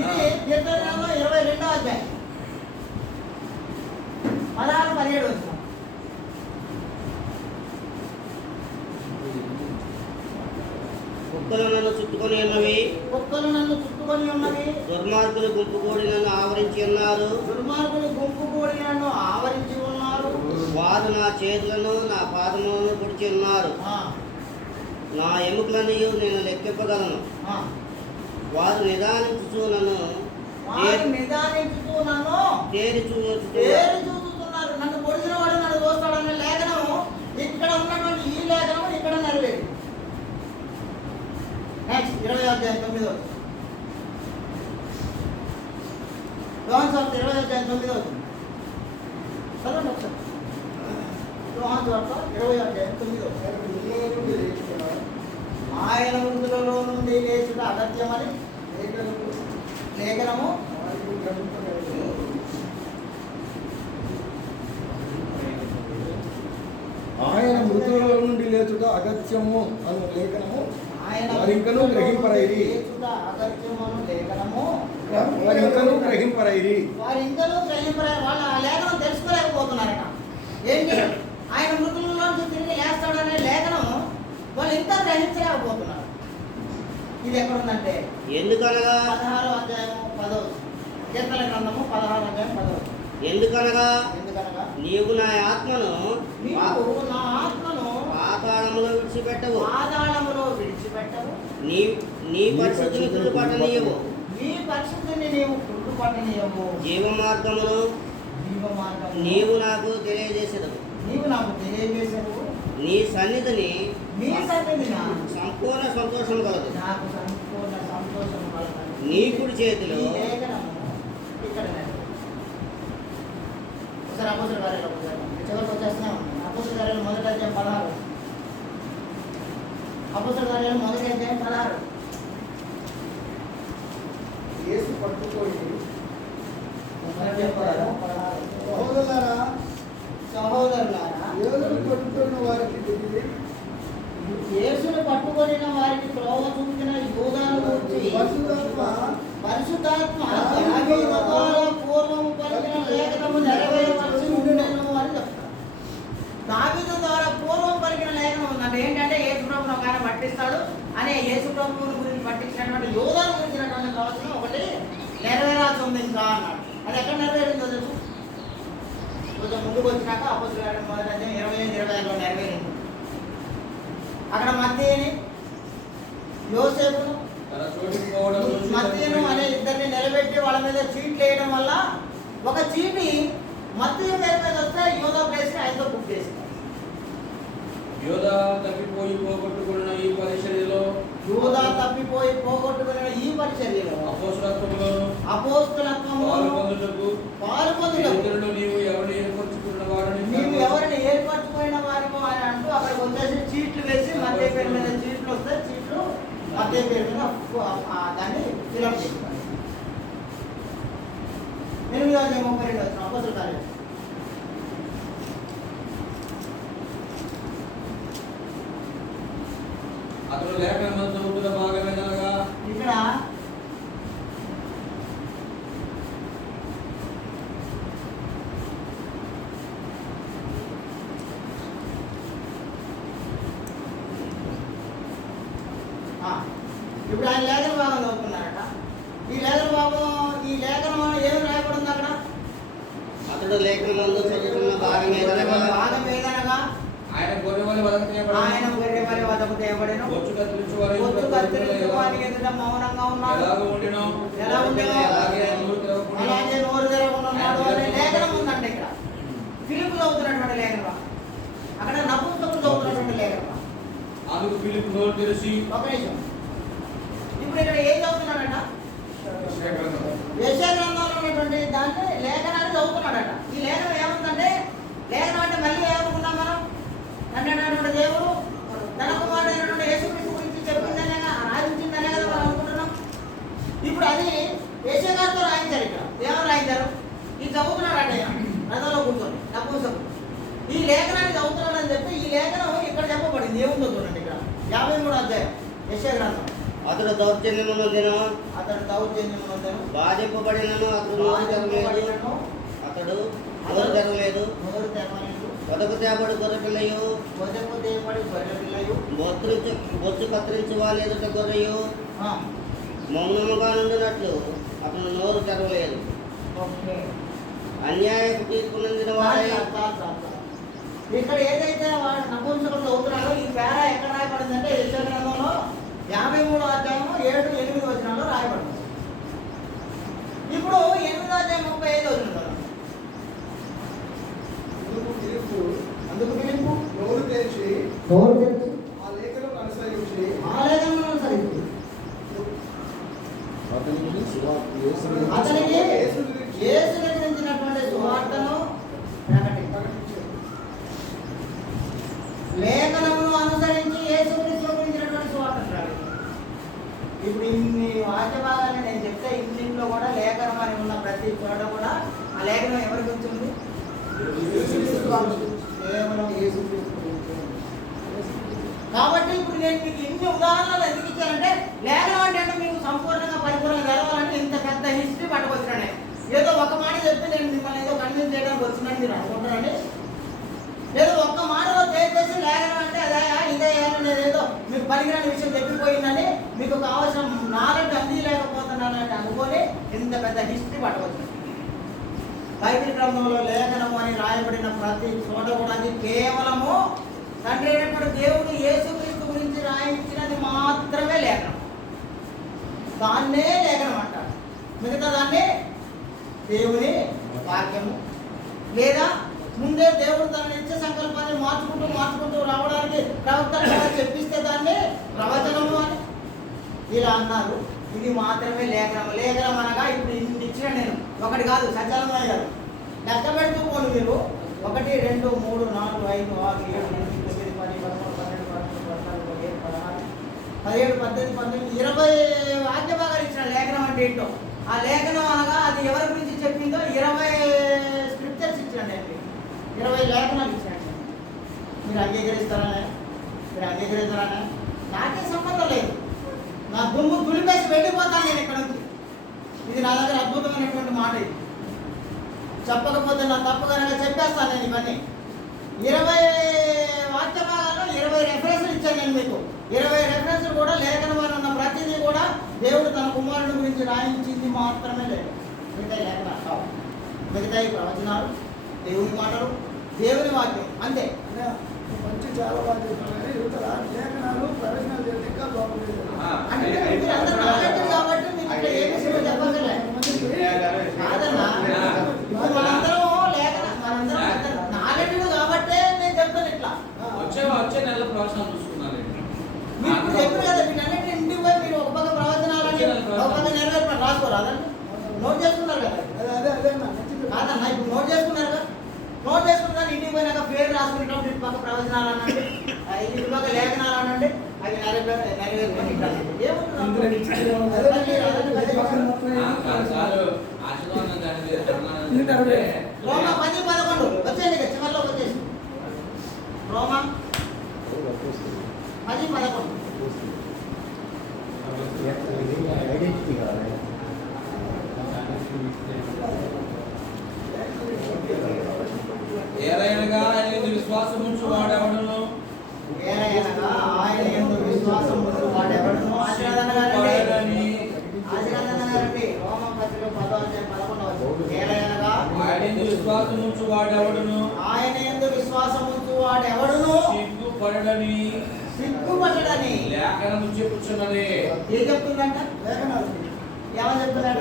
ఇది కీర్తనలో 22వ అధ్యాయం 16-17 వచ్చినాం. కుక్కలు నన్ను చుట్టుకొని ఉన్నవి, కుక్కలు నన్ను చుట్టుకొని ఉన్నవి, దుర్మార్గులు గుంపు కూడి నన్ను ఆవరించి ఉన్నారు. దుర్మార్గులు గుంపు కూడి నన్ను ఆవరించి ఉన్నారు. వారు నా చేతులను నా పాదములను పొడిచి ఉన్నారు. ఆ, నా ఎముకలను నేను లెక్కింపగలను. ఆ. వారు నిదానించుచు నన్ను వారు నిదానించుతూ నన్ను తేరి తేరి చూస్తున్నారు. నన్ను పొడిచిన వాడు నన్ను చూస్తాడన్న లేఖనము ఇక్కడ ఉన్నటువంటి ఈ లేఖనము ఇక్కడ నెరవేరు. నెక్స్ట్ 20వ అధ్యాయం 9. యోహాను సువార్త 20వ అధ్యాయం 9 వచ్చింది. చదవండి ఒకసారి. యోహాను సువార్త 20వ అధ్యాయం 9. ఆయన మృతులలో నుండి లేచుట అగత్యమని లేఖనము ఆయన మృతుల నుండి లేచుట అగత్యము అన్న లేఖనము ఆయన వారింకను గ్రహింపరైరి. లేచుట అగత్యమను లేఖనము వారింకను గ్రహింపరైరి. వారు ఇంకనూ గ్రహింపరైరి. వాళ్ళు ఆ లేఖనం తెలుసుకోలేకపోతున్నారట. ఏంటి? ఆయన మృతులలో నుంచి తిరిగి లేస్తాడనే లేఖనం వాళ్ళు ఇంకా గ్రహించలేకపోతున్నారు. ఇది ఎక్కడుందంటే ఎందుకనగా 16వ అధ్యాయం 10. కీర్తన గ్రంథము 16వ అధ్యాయం 10. ఎందుకనగా ఎందుకనగా నీవు నా ఆత్మను నీవు నా ఆత్మను పాతాళములో విడిచిపెట్టవు, పాతాళములో విడిచిపెట్టవు, నీ నీ పరిస్థితిని కుళ్ళుపట్టనీయవు. నీ పరిశుద్ధిని నీవు కుళ్ళు పట్టనీయవు. జీవ మార్గమును జీవ మార్గము నీవు నాకు తెలియజేసేదవు. నీవు నాకు తెలియజేశావు. నీ సన్నిధిని నీ సన్నిధిని సంపూర్ణ సంతోషం కలదు. నాకు సంపూర్ణ సంతోషం కలగాలి. నీ కుడి చేతిలో ఈ లేఖనము ఇక్కడ లేదు. ఒకసారి అపోస్తలుల కార్యాలు చివరికి వచ్చేస్తూనే ఉంది. అపోస్తలుల కార్యాలు 1వ అధ్యాయం 16. అపోస్తలుల కార్యాలు 1వ అధ్యాయం 16. యేసు పట్టుకొని 1వ అధ్యాయం 16. సహోదరులారా, సహోదరులారా, యోధులు పట్టుకున్న వారికి తెలియదు. యేసును పట్టుకొనిన వారికి త్రోవ చూపిన యూదాను గురించి పరిశుద్ధాత్మ దావీదు ద్వారా పూర్వము పలికిన లేఖనము నెరవేరవలసి ఉండెను అని చెప్తారు. దావీదు ద్వారా పూర్వం పలికిన లేఖనం ఉందంటే ఏంటంటే యేసు ప్రభువును ఒక ఆయన పట్టిస్తాడు అనే యేసు ప్రభువుని గురించి పట్టించినటువంటి యూదాను గురించినటువంటి ప్రవచనం ఒకటి నెరవేరాల్సి ఉంది ఇంకా అన్నాడు. అది ఎక్కడ నెరవేరిందో తెలుసు? కొంచెం ముందుకు వచ్చినాక అపోస్తలుల కార్యాలు 1వ అధ్యాయం 25-26లో నెరవేరింది. అక్కడ మత్తీయుని యోసేపును తన చోటుకు పోవడం మత్తీయును అనే ఇద్దరిని నిలబెట్టి వాళ్ళ మీద చీట్లు వేయడం వల్ల ఒక చీటి మత్తీయు పేరు మీద వస్తే యోధా ప్లేస్ని ఆయనతో బుక్ చేసింది. యోధా తప్పిపోయి పోగొట్టుకున్న ఈ పరిచర్యలో యూదా తప్పిపోయి పోగొట్టుకున్న ఈ పరిచర్యలో అపోస్తలత్వములోను అపోస్తలత్వమును పాల్పొందుటకు పాల్పొందుటకు ఇతరులు నీవు ఎవరిని ఏర్పరచుకున్న అదే పేరు మీద దాన్ని ఫిలప్ చేసుకోండి. 8:32 వచ్చిన అపోస్తుల కార్యం. అతడు లేఖనమందు చదువుతున్న భాగమేదనగా ఇక్కడ ఇప్పుడు ఆయన లేఖన భాగం చదువుతున్నారట. ఈ లేఖనం ఏమి రాయబడింది అక్కడ? అతడు లేఖనమందు చదువుతున్న భాగం ఏదనగా భాగం ఏదనగా ఆయన గొర్రెవలె వదకు ఆయన గొర్రె వలె వదకు తేయబడెను. బొచ్చు కత్తిరించు వారి బొచ్చు కత్తిరించు వారి ఎదుట మౌనంగా ఉన్నాడు. ఎలాగో ఉండెనో ఎలా ఉండేనో అలాగే నోరు తెరవకుండా అలాగే నోరు తెరవకుండా ఉన్నాడు అనే లేఖనం ఉందండి. ఇక్కడ ఫిలిప్ చదువుతున్నటువంటి లేఖనం, అక్కడ నపుంసకుడు చదువుతున్నటువంటి లేఖనం. అందుకు ఫిలిప్ నోరు తెరిచి ఒక నిమిషం. ఇప్పుడు ఇక్కడ ఏం చదువుతున్నాడట? యెషయా గ్రంథంలో ఉన్నటువంటి దాన్ని లేఖనాన్ని చదువుతున్నాడట. ఈ లేఖనం ఏముందంటే, లేఖనం అంటే మళ్ళీ ఏమనుకున్నాం మనం? అంటే దేవుడు తన కుమారుడైనటువంటి యేసుక్రీస్తు గురించి చెప్పిందనే రాయించిందనే కదా మనం అనుకుంటున్నాం. ఇప్పుడు అది యెషయా గారితో రాయించారు. ఇక్కడ ఏమని రాయించారు? ఈ చదువుతున్నాడట రథంలో కూర్చొని నపుంసకుడు. ఈ లేఖనాన్ని చదువుతున్నాడని చెప్పి ఈ లేఖనం ఇక్కడ చెప్పబడింది. ఏముందో చూడండి. ఇక్కడ 53వ అధ్యాయం యెషయా గ్రంథం. అతడు దౌర్జన్యమునొందెను, బాధింపబడినను, అతడు నోరు తెరవలేదు. అతడు నోరు తెరవలేదు. వదకు తేబడి గొర్రె పిల్లయు, బొచ్చు కత్తిరించి వాళ్ళ ఎదుట గొర్రెయు మౌనముగా నుండినట్లు అతను నోరు తెరవలేదు. అన్యాయపు తీర్పు నొందిన వాడే. ఇక్కడ ఏదైతే నపుంసకుడు చదువుతున్నాడో ఈ పేర ఎక్కడ రాయబడిందంటే యెషయా గ్రంథంలో 53వ అధ్యాయం 7-8 వచనాల్లో రాయబడింది. ఇప్పుడు 8వ అధ్యాయం 35 వచనం. అందుకు ఫిలిప్పు నోరు తెరిచి ఆ లేఖనం అనుసరించి అతనికి యేసు గురించినటువంటి సువార్తను లేఖనమును అనుసరించి యేసుక్రీస్తు గురించినటువంటి సువార్తను ప్రకటించాడు. ఇప్పుడు ఇన్ని వాక్య భాగాన్ని నేను చెప్తే ఇంట్లో కూడా లేఖనం అని ఉన్న ప్రతి చోట కూడా ఆ లేఖనం ఎవరి గురించి ఉంది? కేవలం యేసుక్రీస్తు గురించి. కాబట్టి ఇప్పుడు నేను మీకు ఇన్ని ఉదాహరణలు ఎందుకు ఇచ్చానంటే, లేఖనం అంటే మీకు సంపూర్ణంగా పరిపూర్ణంగా తెలవాలంటే ఇంత పెద్ద హిస్టరీ పట్టుకొచ్చినాడే. ఏదో ఒక మాట చెప్పి నేను మిమ్మల్ని ఏదో కన్విన్స్ చేయడానికి వచ్చినట్టు మీరు అనుకుంటారండి. ఏదో ఒక్క మాటలో చేసి లేఖనం అంటే అదే ఇదే ఏదో మీకు పనికిరాని విషయం చెప్పిపోయిందని మీకు కావాల్సిన నాలెడ్జ్ అందిలేకపోతున్నానంటే అనుకొని ఇంత పెద్ద హిస్టరీ పట్టవచ్చు. బైబిల్ గ్రంథంలో లేఖనము అని రాయబడిన ప్రతి చోట కూడా అది కేవలము తండ్రి అయినప్పుడు దేవుడు యేసుక్రీస్తు గురించి రాయించినది మాత్రమే లేఖనం. దాన్నే లేఖనం అంటారు. మిగతా దాన్ని దేవుని వాక్యము లేదా ముందే దేవుడు తన నిత్య సంకల్పాన్ని మార్చుకుంటూ రావడానికి ప్రవక్తలు చెప్పిస్తే దాన్ని ప్రవచనము అని ఇలా అన్నారు. ఇది మాత్రమే లేఖనం. లేఖనం అనగా ఇప్పుడు ఇన్ని ఇచ్చిన నేను ఒకటి కాదు, సంచలనమే కాదు. లెక్క పెడుతూ పోను మీరు 1, 2, 3, 4, 5, 6, 7, 8, 9, 10, 11, 12, 13, 14, 15, 16, 17, 18, 19, 20 వాక్య భాగాలు ఇచ్చిన లేఖనం అంటే ఏంటో. ఆ లేఖనం అనగా అది ఎవరి గురించి చెప్పిందో 20 స్క్రిప్చర్స్ ఇచ్చాను. 20 లేఖనాలు ఇచ్చాను. మీరు అంగీకరిస్తారనే నాకే సంబంధం లేదు. నా దుమ్ము దులిపేసి వెళ్ళిపోతాను నేను ఇక్కడ నుంచి. ఇది నా దగ్గర అద్భుతమైనటువంటి మాట. ఇది చెప్పకపోతే నా తప్పు కనుక చెప్పేస్తాను నేను ఇవన్నీ. 20 వాక్య భాగాల్లో 20 రెఫరెన్స్లు ఇచ్చాను నేను మీకు. 20 రెఫరెన్స్లు కూడా లేఖనం అని ఉన్న ప్రతిదీ కూడా దేవుడు తన కుమారుడి గురించి రాయించింది మాత్రమే లేదు. మిగతా లేఖనాలు కావు. మిగతా ప్రవచనాలు, దేవుని మాటలు, దేవుని వాక్యం అంతే. మంచి చాలా బాగా చెప్పారు. కానీ యువతల లేఖనాలు ప్రవచనాలు చేస్తే ఇంకా బాగుండేది. అంటే మీరు అందరూ నాలెడ్జ్ కాబట్టి మీకు ఇక్కడ ఏమి చెప్పగలే కాదన్నా. ఇప్పుడు మనందరం నాలెడ్జ్ కాబట్టే నేను చెప్తాను ఇట్లా. వచ్చే నెల ప్రవచనాలు చూసుకున్నాను. మీరు ఇప్పుడు చెప్పారు కదా, వీటన్నిటి ఇంటికి పోయి మీరు ఒక పక్క ప్రవచనాలని ఒక పక్క నెరవేర్పని రాసుకోరాదండి. నోట్ చేసుకున్నారు కదా. అదే కాదన్నా, ఇప్పుడు నోట్ చేసుకున్నారు కదా. నోట్ చేసుకున్న ఇంటికి పోయినాక పేరు రాసుకునేటప్పుడు ఇటు పక్క ప్రవచనాలు అనండి, ఇటు పక్క లేఖనాలు అనండి, అవి నెరవేరుకొని ఇక్కడ ఇందులో నుంచి రోమా 10:11 వచ్చేయండి ఇక చివరిలో వచ్చేసి రోమా 10:11 ఐడెంటిటీ కావాలి. ఏలైనగా ఆయన విశ్వాసం ఉంచు వాడెవడును ఏలయనగా ఆయన యందు విశ్వాసం ఉంచు వాడెవడును ఆశీర్వాదం గారండి రోమా పత్రిక 10:11 ఏలయనగా ఆయన విశ్వాసం ఉంచు వాడెవడును ఆయన యందు విశ్వాసం ఉంచు వాడెవడును సిగ్గుపడడని లేఖనము చెప్పుచున్నది. ఏం చెప్తుందంట లేఖనాలు ఏమని చెప్తున్నాడు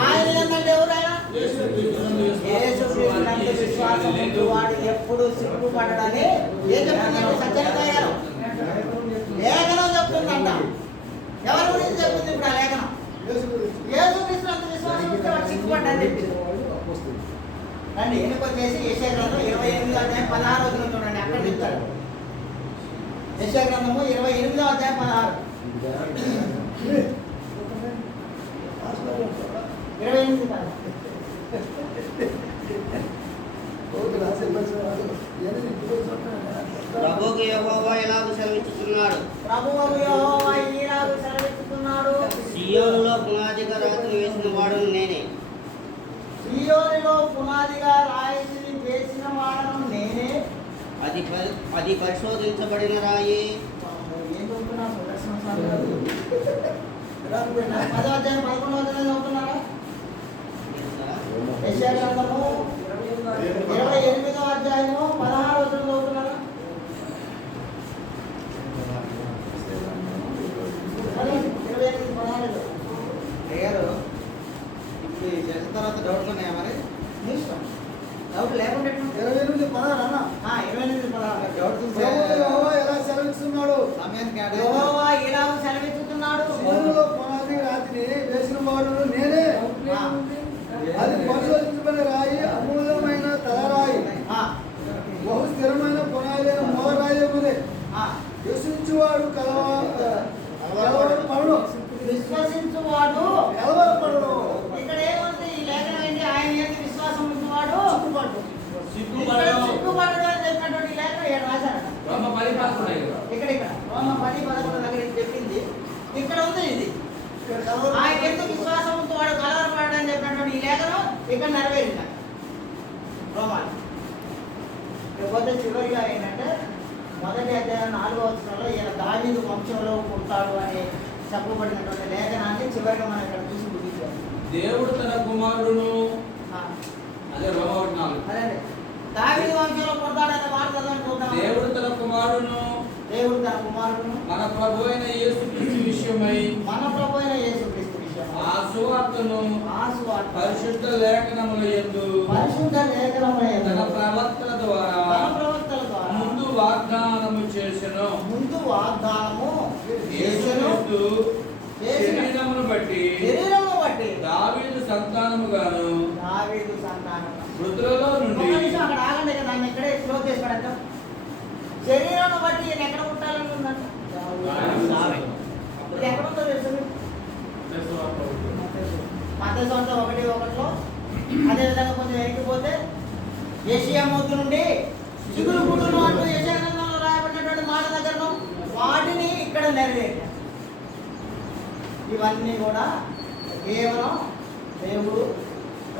ఆయన ఏంటంటే ఎవరైనా యేసుక్రీస్తునందు విశ్వాసం ఉంచు వాడు ఎప్పుడు సిగ్గుపడడని ఏం చెప్తుందంటే సత్యనారాయణ గారు లేఖనం చెప్తుందంట. ఎవరి గురించి చెప్తుంది ఇప్పుడు ఆ లేఖనం? యేసుక్రీస్తునందు విశ్వాసం ఉంచు వాడు సిగ్గుపడ్డని చెప్పింది. రండి ఎన్నికొచ్చేసి యెషయా గ్రంథం 28:16 చూడండి, అక్కడ చెప్తారు. యెషయా గ్రంథము 28:16 28 ప్రభువుకు యెహోవా ఇలాగ సెలవిస్తున్నాడు. ప్రభువు యెహోవా ఇలాగ సెలవిస్తున్నాడు. సియోనులో పునాదిగా రాత్రి వేసిన వాడును నేనే. సియోనులో పునాదిగా రాయిని వేసిన వాడను నేనే. అది పరిశోధించబడిన రాయి. ఏం చదువుతున్నారు? 10:11 చదువుతున్నారా? యెషయా గ్రంథము 28:16 చదువుతున్నారా? మరి 28:16 అయ్యారు ఇప్పుడు ఈ చేసిన తర్వాత డౌట్స్ ఉన్నాయా మరి? మీ ఇష్టం. డౌట్ లేకుండా ఎట్లుంటుంది? 28:16 అన్న 28:16 డౌట్స్ ప్రభువు యెహోవా ఎలా సెలవిస్తున్నాడు? సమయానికి యాడ్ యెహోవా ఇలాగ సెలవిస్తున్నాడు. సియోనులో పునాది రాతిని వేసిన వాడును నేనే. అది పరిశోధించబడిన రాయి, అమూల్యమైన తలరాయి, ఆ, బహు స్థిరమైన పునాది అయిన మూలరాయముదే. ఆ. విశ్వసించువాడు కలవరపడును. విశ్వసించువాడు కలవరపడును. ఇక్కడ ఏముంది? ఈ లేఖనం ఏంటి? ఆయన ఏంటి? విశ్వాసం ఉంచువాడు సిగ్గుపడడం. సిగ్గుపడడు అని చెప్పినటువంటి ఈ లేఖనం ఏడు రాశారట. రోమ 10:11 ఇక్కడ రోమ 10:11 దగ్గర ఇది చెప్పింది. ఇక్కడ ఉంది ఇది. ఆయన ఎందుకు విశ్వాసం ఉంచువాడు కలవరపడడు అని చెప్పినటువంటి ఈ లేఖనం ఇక్కడ నెరవేరింది రోమాలు. ఇకపోతే చివరిగా ఏంటంటే మొదటి అధ్యాయం 4వ వచనంలో ఈయన దావీదు వంశంలో పుడతాడు అని చెప్పబడినటువంటి లేఖనాన్ని చివరిగా మనం ఇక్కడ చూసి ముగించాం. దేవుడు తన కుమారుడును అదే రోమ 1:4 అదే దావీదు వంశంలో పుడతాడనే మాట చదవని దేవుడు తన కుమారుడును దేవుడు తన కుమారుడును మన ప్రభు అయిన యేసుక్రీస్తు విషయమై మన ప్రభు అయిన యేసుక్రీస్తు విషయం ఆ సువార్తను పరిశుద్ధ లేఖనముల యందు పరిశుద్ధ లేఖనముల యందు తన ప్రవక్తల ద్వారా ముందు వాగ్దానము చేసెను. యేసుక్రీస్తు శరీరమును బట్టి దావీదు సంతానముగాను మృతులలో నుండి అక్కడ ఆగండి కదా, దాన్ని ఇక్కడే క్లోజ్ చేసి పడేద్దాం. శరీరం బట్టి ఈయన ఎక్కడ పుట్టాలని ఉందంట? ఇది ఎక్కడ ఉందో తెలుసు మీకు? మత్తయి సువార్త 1:1 అదేవిధంగా కొంచెం ఎక్కిపోతే యెషయా మూర్తి నుండి చిగురు పుట్టును అంటూ యెషయా గ్రంథంలో రాయబడినటువంటి మాట దగ్గరను వాటిని ఇక్కడ నెరవేర్చారు. ఇవన్నీ కూడా కేవలం దేవుడు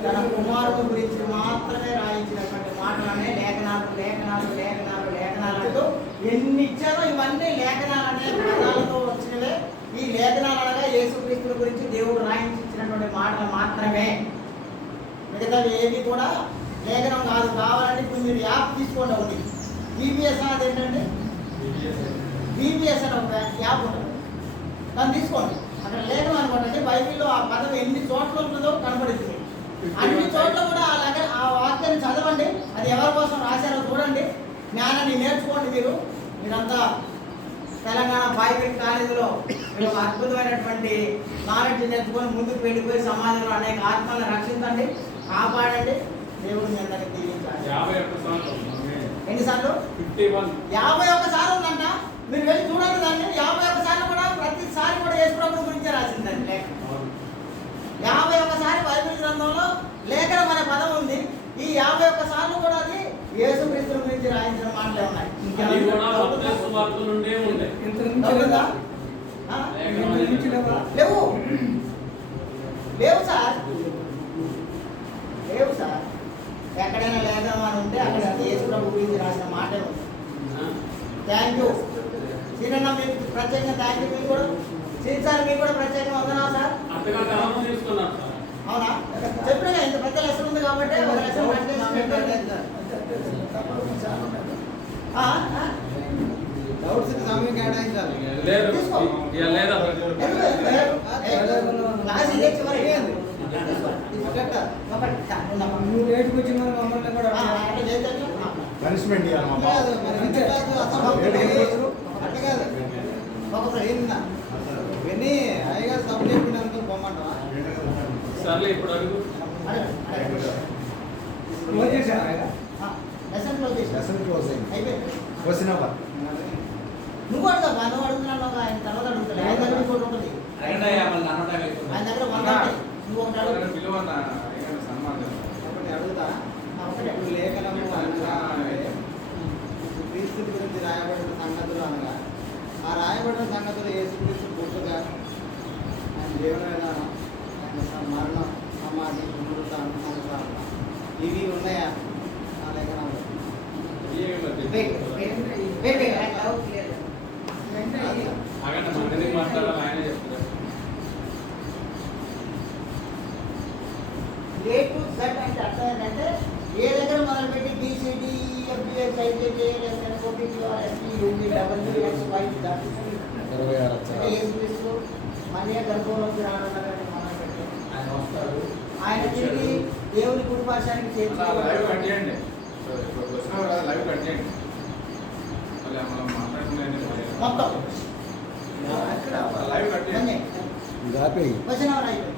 తన కుమారుడు గురించి మాత్రమే రాయించినటువంటి మాటలనే లేఖనాలు లేఖనాలు లేఖనాలు లేఖనాలు అంటూ ఎన్ని ఇచ్చారో ఇవన్నీ లేఖనాలు అనే పదాలతో వచ్చినవే. ఈ లేఖనాలు అనగా యేసుక్రీస్తు గురించి దేవుడు రాయించి ఇచ్చినటువంటి మాటలు మాత్రమే. మిగతావి ఏవి కూడా లేఖనం కాదు. కావాలంటే ఇప్పుడు మీరు యాప్ తీసుకోండి. ఒకటి బీబీఎస్ అనేది ఏంటంటే బీబీఎస్ అనే ఒక యాప్ ఉంటుంది, దాన్ని తీసుకోండి. అక్కడ లేఖనం అనుకోండి, బైబిల్లో ఆ పదం ఎన్ని చోట్ల ఉంటుందో కనపడుతుంది. అన్ని చోట్ల కూడా ఆ వాక్యాన్ని చదవండి. అది ఎవరి కోసం రాశారో చూడండి, జ్ఞానాన్ని నేర్చుకోండి. మీరంతా తెలంగాణ బైబిల్ కాలేజీలో మీరు ఒక అద్భుతమైనటువంటి నాలెడ్జ్ నేర్చుకొని ముందుకు వెళ్ళిపోయి సమాజంలో అనేక ఆత్మలను రక్షించండి, కాపాడండి. దేవుడు మీ అందరికీ దీవించాలి. 51 ఎన్నిసార్లు? 51 51 సార్లు ఉందంట. మీరు వెళ్ళి చూడండి దాన్ని 51 సార్లు కూడా ప్రతిసారి కూడా యేసు ప్రభు గురించే రాసిందండి లేఖ. 51 సార్లు బైబిల్ గ్రంథంలో లేఖనం అనే పదం ఉంది. ఈ 51 సార్లు కూడా అది యేసుక్రీస్తు గురించి రాయించిన మాటలే ఉన్నాయి. అది కూడా మత్తయి సువార్త నుండే ఉండే. ఇంత నుంచి లేదా? ఆ? ఇంత నుంచి లేదా? లేవు లేవు సార్, లేవు సార్. ఎక్కడైనా లేఖనం అని ఉంటే అక్కడ యేసు ప్రభు గురించి రాసిన మాటే ఉంది. థ్యాంక్ యూ సీనన్న, మీకు ప్రత్యేకంగా థ్యాంక్ యూ. మీకు కూడా సీన్ సార్, మీకు కూడా ప్రత్యేకంగా వందనా సార్. అంతకంటే అమలు తీసుకున్నారు సార్. అవునా? చెప్పినా ఇంత పెద్ద లెసన్ ఉంది కాబట్టి ఒక లెసన్ డౌట్స్ సమయం కేటాయించాలి. లేదు ఇక లేదా క్లాస్ ఇదే చివరి నువ్వు లేట్కి వచ్చి మరి మమ్మల్ని కూడా పనిష్మెంట్ ఇవ్వాలి మా బాబు. కాదు, మరి ఇంత కాదు, అసలు అట్లా కాదు. ఏందా? విని అయ్యగారు తప్పు చెప్పినందుకు పొమ్మంటావా? సర్లే ఇప్పుడు అడుగు. క్లోజ్ చేశారా? లెసన్ క్లోజ్ చేసి లెసన్ క్లోజ్ అయింది. అయిపోయింది. క్వశ్చన్ నెంబర్ నువ్వు అడుగుతావా? నువ్వు అడుగుతున్నావు, ఆయన తర్వాత అడుగుతాడు. ఆయన దగ్గర ఇంకోటి ఉంటుంది, ఆయన దగ్గర 100 ఉంటాయి. నువ్వు ఒకటి అడుగు. ఒకటి అడుగుతా. ఒకటే. ఇప్పుడు లేఖనము అనగా క్రీస్తు గురించి రాయబడిన సంగతులు అనగా ఆ రాయబడిన సంగతులు యేసుక్రీస్తు పుట్టుగా, ఆయన జీవన విధానం, ఆయన మరణం, సమాధి, పునరుత్థానం, సంస్కారం ఇవి ఉన్నాయా ఆ లేఖనంలో? మంది మాట్లాడాలి ఆయనే చెప్తారు. ఏ టు జెడ్ అంటే అర్థం ఏంటంటే ఏ దగ్గర మొదలుపెట్టి B C D F B S I J J S N O P Q S P U P W X Y 26 అక్షరాలు. యేసుక్రీస్తు మళ్ళీ గర్భంలోకి రావడం మొదలుపెట్టారు. ఆయన వస్తాడు. ఆయన తిరిగి దేవుని కుటుంబానికి లైవ్ కట్ చేర్చుకోవాలి. చేయండి. ఇప్పుడు వచ్చిన లైవ్ కట్ చేయండి. మళ్ళీ మనం మాట్లాడుకునే మొత్తం లైవ్ కట్ చేయండి. ఇది ఆపేయి. వచ్చిన అయిపోయింది.